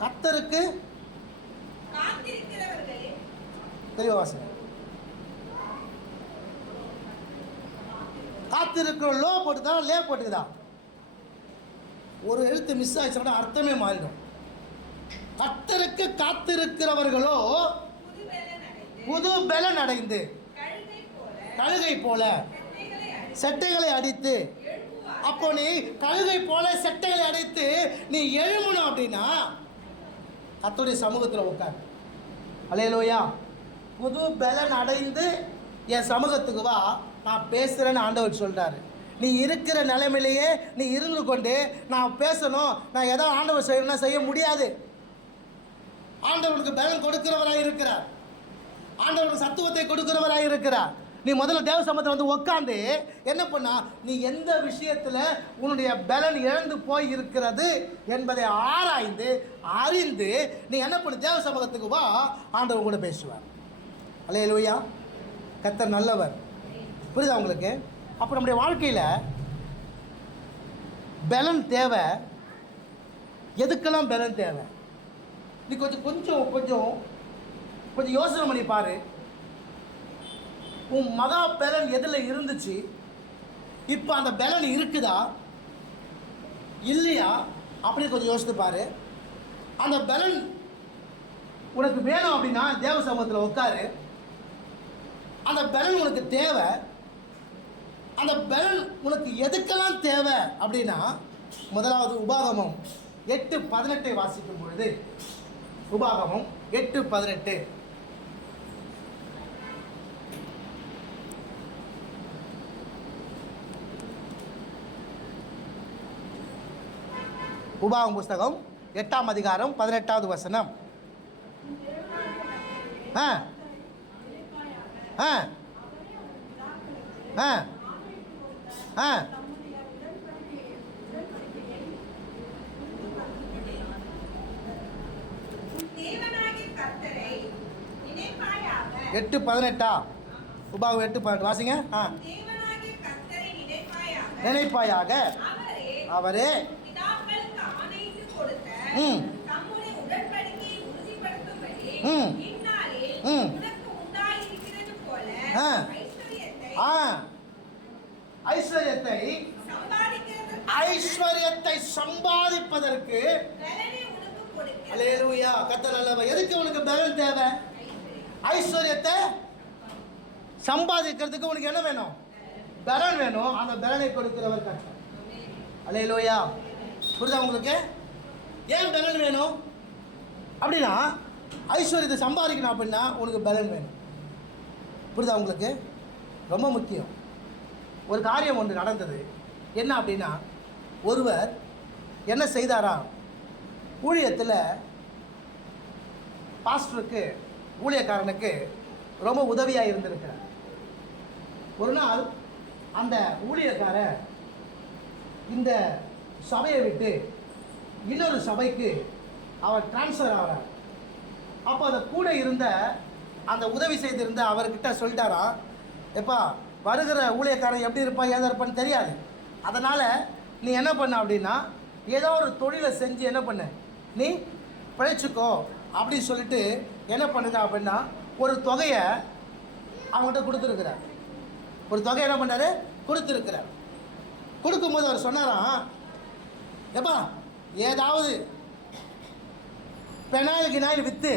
கர்த்தருக்கு தெளிவா வாசிங்க. காத்திருக்கிற லோ போட்டுதா லே போட்டுக்குதா? ஒரு எழுத்து மிஸ் ஆயிடுச்சுன்னா அர்த்தமே மாறிடும். கர்த்தருக்கு காத்திருக்கிறவர்களோ புது பலன் அடைந்து கழுகை போல செட்டைகளை அடித்து. அப்போ நீ கழுகை போல செட்டைகளை அடித்து நீ எழுமணும் அப்படின்னா கர்த்தருடைய சமூகத்தில் உட்கார். அல்லேலூயா. புது பலன் அடைந்து என் சமூகத்துக்கு வா, நான் பேசுகிறேன்னு ஆண்டவர் சொல்கிறாரு. நீ இருக்கிற நிலைமையிலேயே நீ இருந்து கொண்டு நான் பேசணும், நான் எதோ ஆண்டவர் செய்யணும்னா செய்ய முடியாது. ஆண்டவனுக்கு பலன் கொடுக்கிறவராக இருக்கிறார். ஆண்டவனுக்கு சத்துவத்தை கொடுக்கிறவராக இருக்கிறார். நீ முதல்ல தேவ சமூகத்தில் வந்து உட்காந்து என்ன பண்ணா, நீ எந்த விஷயத்தில் உன்னுடைய பலன் இழந்து போய் இருக்கிறது என்பதை ஆராய்ந்து அறிந்து நீ என்ன பண்ணு, தேவ சமூகத்துக்கு வா, ஆண்டவர் கூட பேசுவார். அல்லேலூயா. கர்த்தர் நல்லவர். புரியுதா உங்களுக்கு? அப்போ நம்முடைய வாழ்க்கையில் பலன் தேவை. எதுக்கெல்லாம் பலன் தேவை? நீ கொஞ்சம் கொஞ்சம் கொஞ்சம் கொஞ்சம் யோசனை பண்ணி பாரு. உன் மகா பலன் எதில் இருந்துச்சு? இப்போ அந்த பலன் இருக்குதா இல்லையா அப்படின்னு கொஞ்சம் யோசித்து பாரு. அந்த பலன் உனக்கு வேணும் அப்படின்னா தேவ சமூகத்தில் உட்காரு. அந்த பலன் உனக்கு தேவை. அந்த பலன் உனக்கு எதுக்கெல்லாம் தேவை அப்படின்னா, முதலாவது உபாகமம் 8:18 வாசிக்கும் பொழுது, உபாகமம் 8:18 உபாகமம் புஸ்தகம் 8ஆம் அதிகாரம் 18வது வசனம். ஆ ஆ ஆ ஆ 8:18 உபாகம் 8:18 வாசிங்க. நினைப்பாயாக அவரே ஐஸ்வர்யத்தை சம்பாதிப்பதற்கு. அல்லேலூயா. கர்த்தர் நல்லவர். எதுக்கு உனக்கு பலன் தேவை? ஐஸ்வர்யத்தை சம்பாதிக்கிறதுக்கு உனக்கு என்ன வேணும்? பலன் வேணும். அந்த பலனை கொடுக்கிறவர் கர்த்தர். அல்லேலூயா. புரியுதா உங்களுக்கு? ஏன் பலன் வேணும் அப்படின்னா, ஐஸ்வர்யத்தை சம்பாதிக்கணும் அப்படின்னா உனக்கு பலன் வேணும். புரியுதா உங்களுக்கு? ரொம்ப முக்கியம். ஒரு காரியம் ஒன்று நடந்தது. என்ன அப்படின்னா, ஒருவர் என்ன செய்தாராம், ஊழியத்தில் பாஸ்டருக்கு ஊழியக்காரனுக்கு ரொம்ப உதவியாக இருந்திருக்கிறார். ஒரு நாள் அந்த ஊழியக்காரர் இந்த சபையை விட்டு இன்னொரு சபைக்கு அவர் டிரான்ஸ்ஃபர் ஆகிறார். அப்போ அந்த கூட இருந்த அந்த உதவி செய்திருந்த அவர்கிட்ட சொல்லிட்டாராம், எப்பா வருகிற ஊழியக்காரன் எப்படி இருப்பான் ஏதோ இருப்பான்னு தெரியாது, அதனால் நீ என்ன பண்ண அப்படின்னா ஏதோ ஒரு தொழிலை செஞ்சு என்ன பண்ண நீ பிழைச்சிக்கோ அப்படின்னு சொல்லிட்டு என்ன பண்ணுங்க அப்படின்னா ஒரு தொகையை அவங்ககிட்ட கொடுத்துருக்கிறார். ஒரு தொகையை என்ன பண்ணார் கொடுத்துருக்கிறார். கொடுக்கும்போது அவர் சொன்னாராம், எப்பா ஏதாவது பெனாயில் கினாயில் விற்று,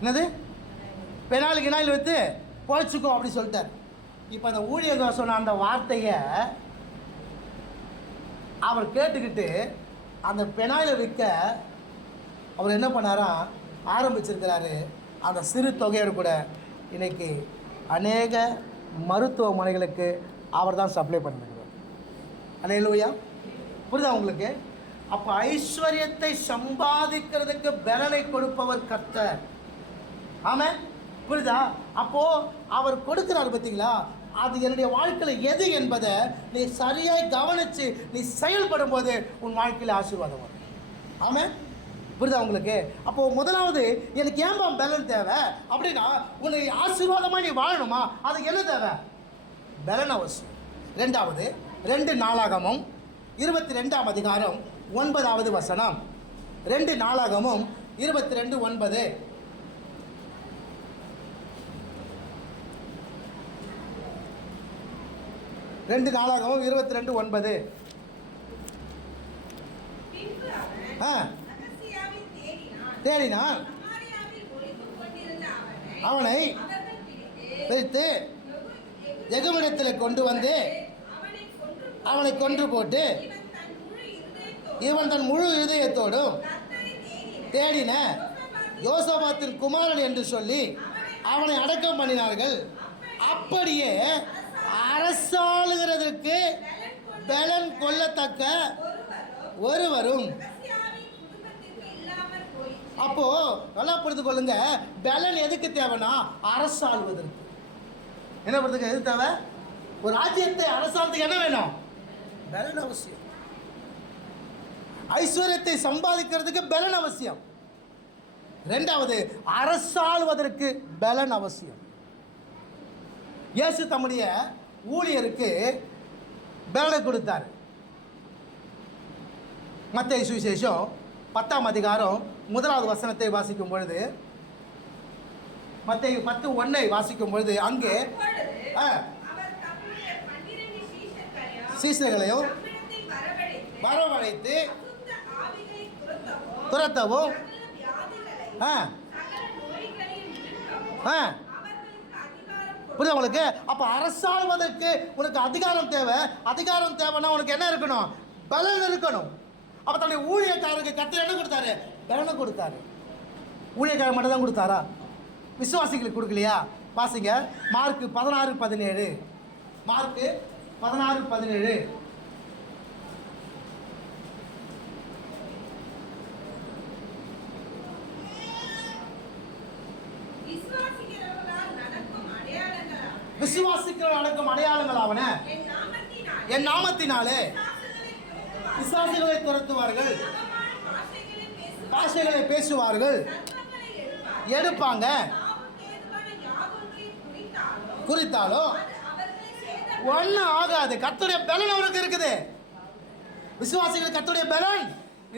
என்னது பெனாயில் கினாயில் விற்று பொழைச்சிக்கோ அப்படி சொல்லிட்டார். இப்போ அந்த ஊழியர் சொன்ன அந்த வார்த்தையை அவர் கேட்டுக்கிட்டு அந்த பெனாயில் விற்க அவர் என்ன பண்ணாரா ஆரம்பிச்சிருக்கிறாரு. அந்த சிறு தொகையோடு கூட இன்றைக்கி அநேக மருத்துவமனைகளுக்கு அவர் தான் சப்ளை பண்ணிருக்கிறார். அல்லேலூயா. புரியுதா உங்களுக்கு? அப்போ ஐஸ்வர்யத்தை சம்பாதிக்கிறதுக்கு பலனை கொடுப்பவர் கர்த்தர். ஆமென். புரியுதா? அப்போ அவர் கொடுக்கிறார் பார்த்தீங்களா, அது என்னுடைய வாழ்க்கையில் எது என்பதை நீ சரியாக கவனித்து நீ செயல்படும் போது உன் வாழ்க்கையில் ஆசீர்வாதம் வரும். ஆமென். புரியுதா உங்களுக்கு? அப்போது முதலாவது எனக்கு ஏன்பா பலன் தேவை அப்படின்னா, உன்னை ஆசீர்வாதமாக நீ வாழணுமா, அதுக்கு என்ன தேவை? பலன் அவசியம். ரெண்டாவது 2 நாளாகமும் 22ஆம் அதிகாரம் 9வது வசனம். 2 நாளாகமும் 22:9. 2 நாளாகமும் 22:9. தேடினான், அவனை பிரித்து எகுமிடத்தில் கொண்டு வந்து அவனை கொன்று போட்டு, இவன் தன் முழு இருதயத்தோடும் தேடின யோசபாத்தின் குமாரன் என்று சொல்லி அவனை அடக்கம் பண்ணினார்கள். அப்படியே அரசாளுகிறதற்கு பலன் கொள்ளத்தக்க ஒருவரும். அப்போ நல்லா புரிந்து கொள்ளுங்க, பலன் எதுக்கு தேவைன்னா அரசாள்வதற்கு. என்ன பண்ணுறதுக்கு எது தேவை? ஒரு ராஜ்யத்தை அரசாளத்துக்கு என்ன வேணும்? பலன் அவசியம். ஐஸ்வர்யத்தை சம்பாதிக்கிறதுக்கு பலன் அவசியம். ரெண்டாவது அரசாள்வதற்கு பலன் அவசியம். இயேசு தம்முடைய ஊழியருக்கு பலனை கொடுத்தார். மத்தேயு சுவிசேஷம் 10ஆம் அதிகாரம் 1வது வசனத்தை வாசிக்கும் பொழுது, மத்தேயு 10:1 வாசிக்கும் பொழுது, அங்கே சீஷர்களையும் வரவழைத்து துரத்தவும் புரியுது உங்களுக்கு? அப்போ அரசாள்வதற்கு உனக்கு அதிகாரம் தேவை. அதிகாரம் தேவைன்னா உனக்கு என்ன இருக்கணும்? பலன் இருக்கணும். அப்போ தன்னுடைய ஊழியக்காரருக்கு கர்த்தர் என்ன கொடுத்தாரு? பலனை கொடுத்தாரு. ஊழியக்காரர் மட்டும் தான் கொடுத்தாரா? விசுவாசிகளுக்கு கொடுக்கலையா? வாசிங்க மார்க் 16:17. மார்க் 16:17. விசுவாசிக்கிறவர்கள் நடக்கும் அடையாளங்கள் ஆவன, என் நாமத்தினாலே விசுவாசிகளை துரத்துவார்கள், பாஷைகளை பேசுவார்கள், எடுப்பாங்க, குறித்தாலும் ஒன்றும் ஆகாது. கர்த்தருடைய பலன் அவருக்கு இருக்குது. விசுவாசிகள் கர்த்தருடைய பலன்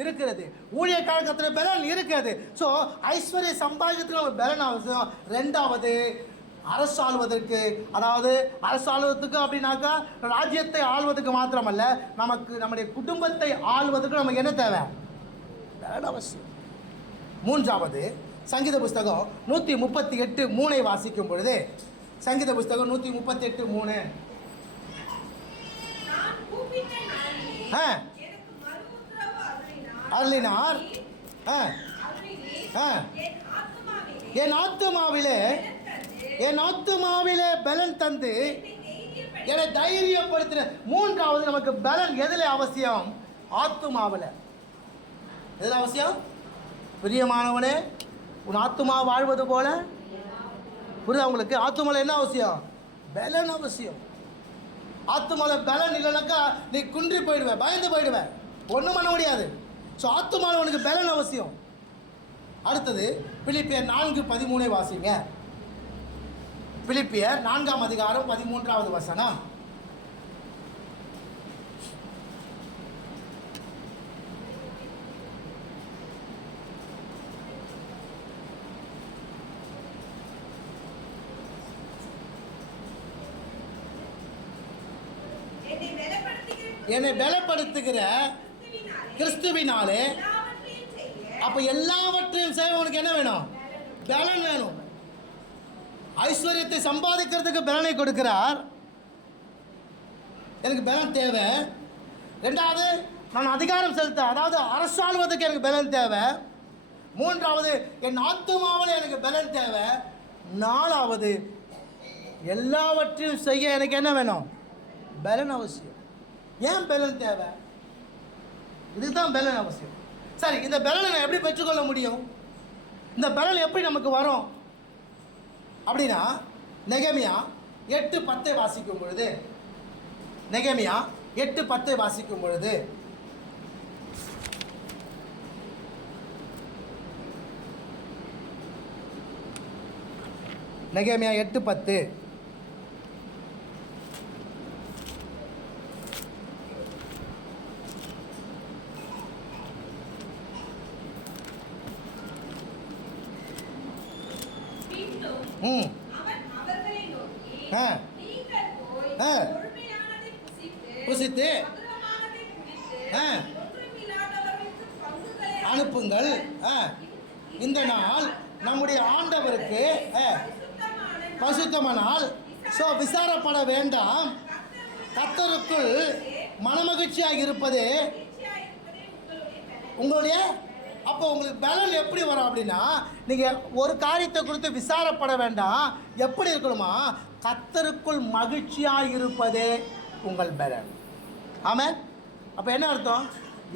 இருக்கிறது. ஊழியக்காரர் கர்த்தருடைய பலன் இருக்கிறது. ஸோ ஐஸ்வர்ய சம்பாதிக்கிறதுக்கு ஒரு பலன் அவசியம். ரெண்டாவது அரசாள்வதற்கு, அதாவது அரசாள்வதற்கு அப்படின்னாக்கா ராஜ்யத்தை ஆள்வதற்கு மாத்திரமல்ல, நமக்கு நம்முடைய குடும்பத்தை ஆள்வதற்கு நமக்கு என்ன தேவை? பலன் அவசியம். மூன்றாவது சங்கீத புஸ்தகம் 138:3 வாசிக்கும் பொழுது, சங்கீத புஸ்தகம் 138:3. அருளினார், என் ஆத்துமாவிலே பலன் தந்து என்னை தைரியப்படுத்தின. மூன்றாவது நமக்கு பலன் எதில் அவசியம்? ஆத்துமாவில். எதில் அவசியம்? பிரியமானவனே, உன் ஆத்துமா வாழ்வது போல. புரியுதா உங்களுக்கு? ஆத்துமாவில் என்ன அவசியம்? பலன் அவசியம். ஆத்துமாவில் பலன் இல்லைனாக்கா நீ குன்றி போயிடுவேன், பயந்து போயிடுவேன், ஒன்றும் பண்ண முடியாது. ஸோ ஆத்துமாவில் உனக்கு பலன் அவசியம். அடுத்தது பிலிப்பியர் 4:13 வாசிங்க. பிலிப்பியர் 4ஆம் அதிகாரம் 13வது வசனம். என்னை பலப்படுத்துகிற கிறிஸ்துவினாலே. அப்போ எல்லாவற்றையும் செய்ய உனக்கு என்ன வேணும்? பலன் வேணும். ஐஸ்வர்யத்தை சம்பாதிக்கிறதுக்கு பலனை கொடுக்கிறார். எனக்கு பலன் தேவை. ரெண்டாவது நான் அதிகாரம் செலுத்த, அதாவது அரசாள்வதற்கு எனக்கு பலன் தேவை. மூன்றாவது என் ஆத்துமாவில் எனக்கு பலன் தேவை. நாலாவது எல்லாவற்றையும் செய்ய எனக்கு என்ன வேணும்? பலன் அவசியம். ஏன் பலன் தேவை? இதுதான் பலன் அவசியம். சரி, இந்த பலனை நான் எப்படி பெற்றுக்கொள்ள முடியும்? இந்த பலன் எப்படி நமக்கு வரும் அப்படின்னா, நெகேமியா 8:10 வாசிக்கும் பொழுது, நெகேமியா 8:10 வாசிக்கும் பொழுது, நெகேமியா 8:10, புசித்து அனுப்புங்கள். இந்த நாள் நம்முடைய ஆண்டவருக்கு பரிசுத்தமான நாள். ஸோ விசாரப்பட வேண்டாம், கர்த்தருக்குள் மனமகிழ்ச்சியாக இருப்பது உங்களுடைய. அப்போ உங்களுக்கு பலன் எப்படி வரும் அப்படின்னா, நீங்கள் ஒரு காரியத்தை குறித்து விசாரப்பட வேண்டாம். எப்படி இருக்கணுமா? கர்த்தருக்குள் மகிழ்ச்சியாக இருப்பதே உங்கள் பலன். ஆமாம். அப்போ என்ன அர்த்தம்?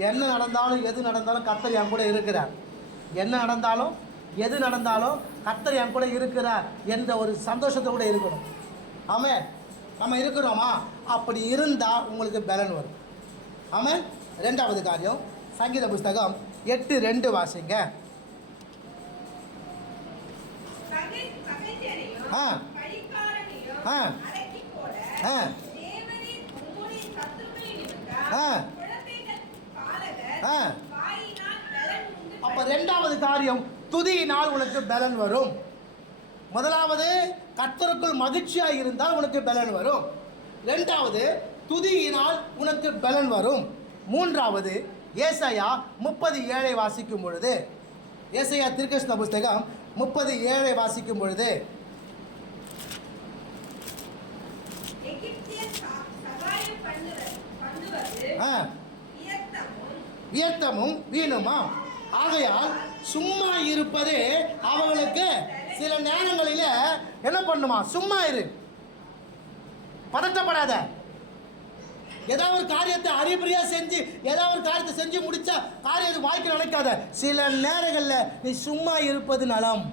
என்ன நடந்தாலும் எது நடந்தாலும் கர்த்தர் என் கூட இருக்கிறார். என்ன நடந்தாலும் எது நடந்தாலும் கர்த்தர் என் கூட இருக்கிறார் என்ற ஒரு சந்தோஷத்தை கூட இருக்கணும். ஆமாம். நம்ம இருக்கிறோமா? அப்படி இருந்தால் உங்களுக்கு பலன் வரும். ஆமாம். ரெண்டாவது காரியம், சங்கீத புஸ்தகம் 8:2 வாசிங்க. அப்ப ரெண்டாவது காரியம், துதியினால் உனக்கு பலன் வரும். முதலாவது, கர்த்தருக்குள் மகிழ்ச்சியாக இருந்தால் உனக்கு பலன் வரும். ரெண்டாவது, துதியினால் உனக்கு பலன் வரும். மூன்றாவது, ஏசாயா 30:7 வாசிக்கும் பொழுது, ஏசாயா தீர்க்கதரிசன புஸ்தகம் 30:7 வாசிக்கும் பொழுது, வியர்த்தமும் வீணுமா, ஆகையால் சும்மா இருப்பதே அவர்களுக்கு. சில நேரங்களில் என்ன பண்ணுமா? சும்மா இரு, பதட்டப்படாத. ஏதாவது ஒரு காரியத்தை அறிபறியா செஞ்சு ஏதாவது ஒரு காரியத்தை செஞ்சு முடிச்சா காரியத்தை வாய்க்கு நினைக்காத. சில நேரங்களில் நீ சும்மா இருப்பது நலம்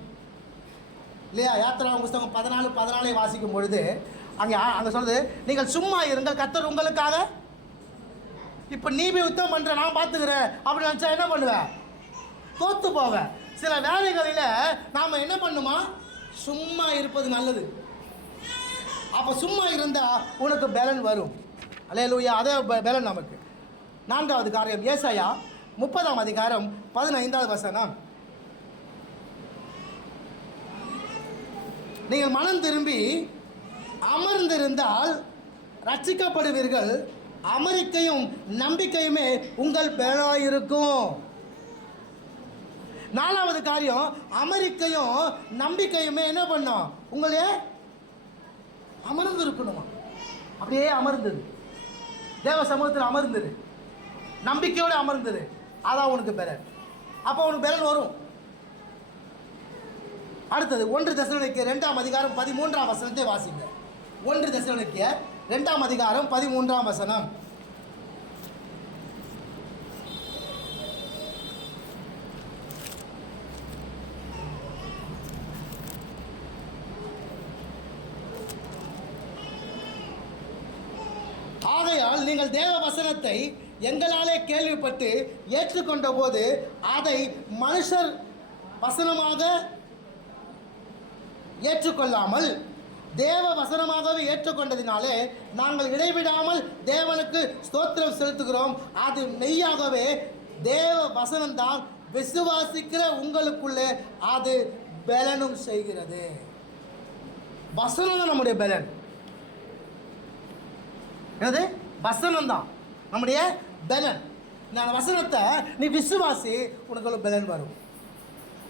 இல்லையா? யாத்திராகமம் புஸ்தகம் 14:14 வாசிக்கும் பொழுது அங்கே சொல்லுது, நீங்கள் சும்மா இருங்கள், கர்த்தர் உங்களுக்காக. இப்போ நீ போய் யுத்தம் பண்ணுற, நான் பார்த்துக்கிறேன் அப்படின்னு நினச்சா என்ன பண்ணுவேன்? தோத்து போவேன். சில வேலைகளில் நாம் என்ன பண்ணுமா? சும்மா இருப்பது நல்லது. அப்போ சும்மா இருந்தால் உனக்கு பலன் வரும். அல்லேலூயா. அதே பலன் நமக்கு. நான்காவது காரியம், ஏசாயா 30:15 நீங்கள் மனம் திரும்பி அமர்ந்திருந்தால் ரட்சிக்கப்படுவீர்கள், அமெரிக்கையும் நம்பிக்கையுமே உங்கள் பலனாயிருக்கும். நாலாவது காரியம், அமெரிக்கையும் நம்பிக்கையுமே என்ன பண்ணும்? உங்களே அமர்ந்து இருக்கணுமா? அப்படியே அமர்ந்தது, தேவ சமூகத்தில் அமர்ந்தது, நம்பிக்கையோடு அமர்ந்தது. அதான் உனக்கு பலன். அப்போ உனக்கு பலன் வரும். அடுத்தது 1 தெசலோனிக்கேயர் 2:13 வாசிங்க. 1 தெசலோனிக்கேயர் 2:13. ஆகையால் நீங்கள் தேவ வசனத்தை எங்களாலே கேள்விப்பட்டு ஏற்றுக்கொண்ட போது அதை மனுஷர் வசனமாக ஏற்றுக்கொள்ளாமல் தேவ வசனமாகவே ஏற்றுக்கொண்டதினாலே நாங்கள் இடைவிடாமல் தேவனுக்கு ஸ்தோத்திரம் செலுத்துகிறோம். அது மெய்யாகவே தேவ வசனம்தான், விசுவாசிக்கிற உங்களுக்குள்ளே அது பலனும் செய்கிறது. வசனம் தான் நம்முடைய பலன். என்னது? வசனம் தான் நம்முடைய பலன். இந்த வசனத்தை நீ விசுவாசி, உனக்கு பலன் வரும்.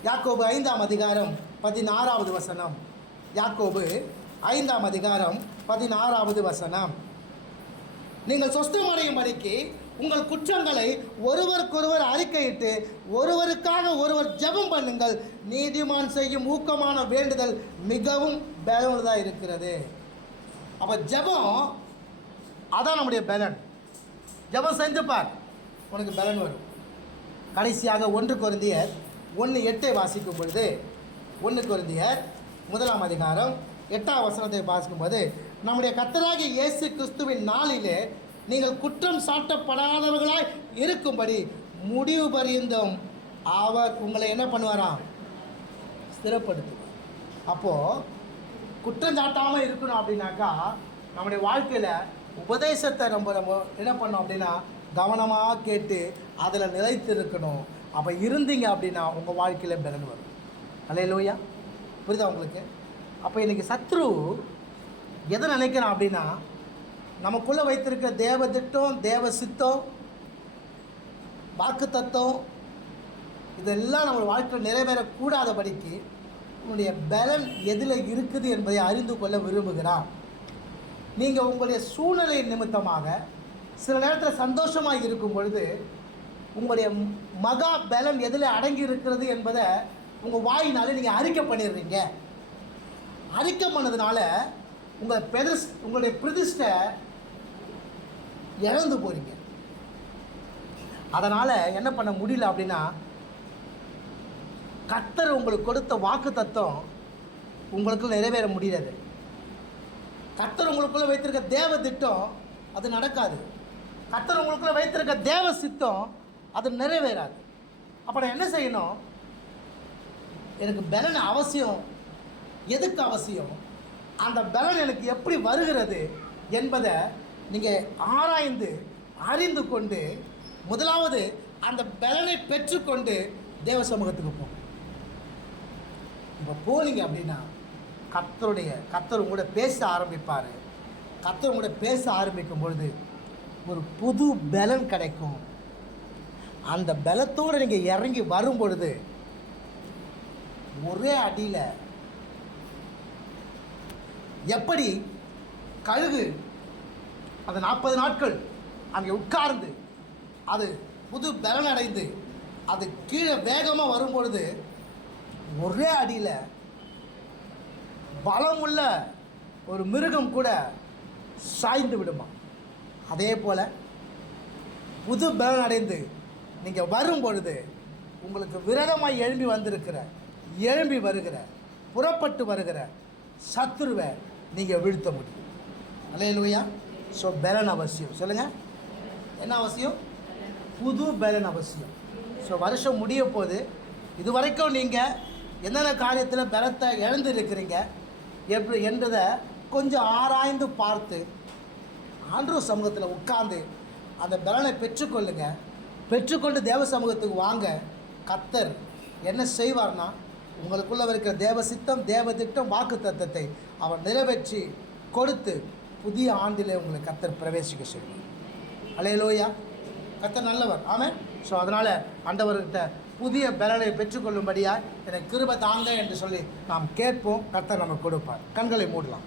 யாக்கோபு 5:16. யாக்கோபு 5:16. நீங்கள் சொஸ்தமடையும்படிக்கு உங்கள் குற்றங்களை ஒருவருக்கொருவர் அறிக்கையிட்டு ஒருவருக்காக ஒருவர் ஜெபம் பண்ணுங்கள். நீதிமான் செய்யும் ஊக்கமான வேண்டுதல் மிகவும் பலனுள்ளதாக இருக்கிறது. அப்போ ஜெபம் அதான் நம்முடைய பலன். ஜெபம் செஞ்சுப்பார், உனக்கு பலன் வரும். கடைசியாக 1 கொரிந்தியர் 1:8 வாசிக்கும் பொழுது 1 கொரிந்தியர் 1 வாசிக்கும்போது, நம்முடைய கர்த்தராகிய இயேசு கிறிஸ்துவின் நாளிலே நீங்கள் குற்றம் சாட்டப்படாதவர்களாய் இருக்கும்படி முடிவு பரியந்தம் அவர் உங்களை என்ன பண்ணுவாராம்? ஸ்திரப்படுத்துவார். அப்போது குற்றம் சாட்டாமல் இருக்கணும் அப்படின்னாக்கா நம்முடைய வாழ்க்கையில் உபதேசத்தை நம்ம என்ன பண்ணோம் அப்படின்னா கவனமாக கேட்டு அதில் நிலைத்து இருக்கணும். அப்போ இருந்தீங்க அப்படின்னா உங்கள் வாழ்க்கையில் பலன் வரும். அல்லேலூயா. புரியுதா உங்களுக்கு? அப்போ இன்றைக்கி சத்ரு எதை நினைக்கிறான் அப்படின்னா, நமக்குள்ளே வைத்திருக்கிற தேவ திட்டம், தேவ சித்தம், வாக்கு தத்துவம் இதெல்லாம் நம்ம வாழ்க்கையில் நிறைவேறக்கூடாதபடிக்கு உங்களுடைய பலன் எதில் இருக்குது என்பதை அறிந்து கொள்ள விரும்புகிறான். நீங்கள் உங்களுடைய சூழ்நிலை நிமித்தமாக சில நேரத்தில் சந்தோஷமாக இருக்கும் பொழுது உங்களுடைய மகா பலன் எதில் அடங்கி இருக்கிறது என்பதை உங்கள் வாயினாலே நீங்கள் அறிக்கை பண்ணிடுறீங்க. அறிக்கை பண்ணதுனால உங்களுடைய பிரதிஷ்டை இழந்து போகிறீங்க. அதனால் என்ன பண்ண முடியல அப்படின்னா, கர்த்தர் உங்களுக்கு கொடுத்த வாக்கு தத்துவம் உங்களுக்கு நிறைவேற முடியாது. கர்த்தர் உங்களுக்குள்ளே வைத்திருக்க தேவ திட்டம் அது நடக்காது. கர்த்தர் உங்களுக்குள்ளே வைத்திருக்க தேவ சித்தம் அது நிறைவேறாது. அப்போ நான் என்ன செய்யணும்? எனக்கு பலன் அவசியம். எதுக்கு அவசியம்? அந்த பலன் எனக்கு எப்படி வருகிறது என்பதை நீங்கள் ஆராய்ந்து அறிந்து கொண்டு முதலாவது அந்த பலனை பெற்றுக்கொண்டு தேவ சமூகத்துக்கு போகும். இப்போ போனீங்க அப்படின்னா கர்த்தர் உங்களோட பேச ஆரம்பிப்பார். கர்த்தர் உங்களோட பேச ஆரம்பிக்கும் பொழுது ஒரு புது பலன் கிடைக்கும். அந்த பலத்தோடு நீங்கள் இறங்கி வரும் பொழுது ஒரே அடியில் எப்படி கழுகு அந்த 40 நாட்கள் அங்கே உட்கார்ந்து அது புது பலன் அடைந்து அது கீழே வேகமாக வரும்பொழுது ஒரே அடியில் பலமுள்ள ஒரு மிருகம் கூட சாய்ந்து விடுமா. அதே போல் புது பலன் அடைந்து நீங்கள் வரும் பொழுது உங்களுக்கு விரதமாக எழும்பி வருகிற புறப்பட்டு வருகிற சத்துருவை நீங்கள் வீழ்த்த முடியும். அல்லேலூயா. ஸோ பலன் அவசியம். சொல்லுங்கள், என்ன அவசியம்? புது பலன் அவசியம். ஸோ வருஷம் முடிய போது இதுவரைக்கும் நீங்கள் என்னென்ன காரியத்தில் பலத்தை இழந்து இருக்கிறீங்க எப்படி என்றதை கொஞ்சம் ஆராய்ந்து பார்த்து ஆண்டவர் சமூகத்தில் உட்கார்ந்து அந்த பலனை பெற்றுக்கொண்டு தேவ சமூகத்துக்கு வாங்க. கர்த்தர் என்ன செய்வார்னா, உங்களுக்குள்ளே இருக்கிற தேவ சித்தம், தேவ திட்டம், வாக்கு தத்தத்தை அவர் நிறைவேற்றி கொடுத்து புதிய ஆண்டிலே உங்களை கர்த்தர் பிரவேசிக்க செய்வார். அல்லேலூயா. கர்த்தர் நல்லவர். ஆமென். ஸோ அதனால் ஆண்டவர்கிட்ட புதிய பலனை பெற்றுக்கொள்ளும்படியாக எனக்கு கிருபை தாங்க என்று சொல்லி நாம் கேட்போம். கர்த்தர் நமக்கு கொடுப்பார். கண்களை மூடலாம்.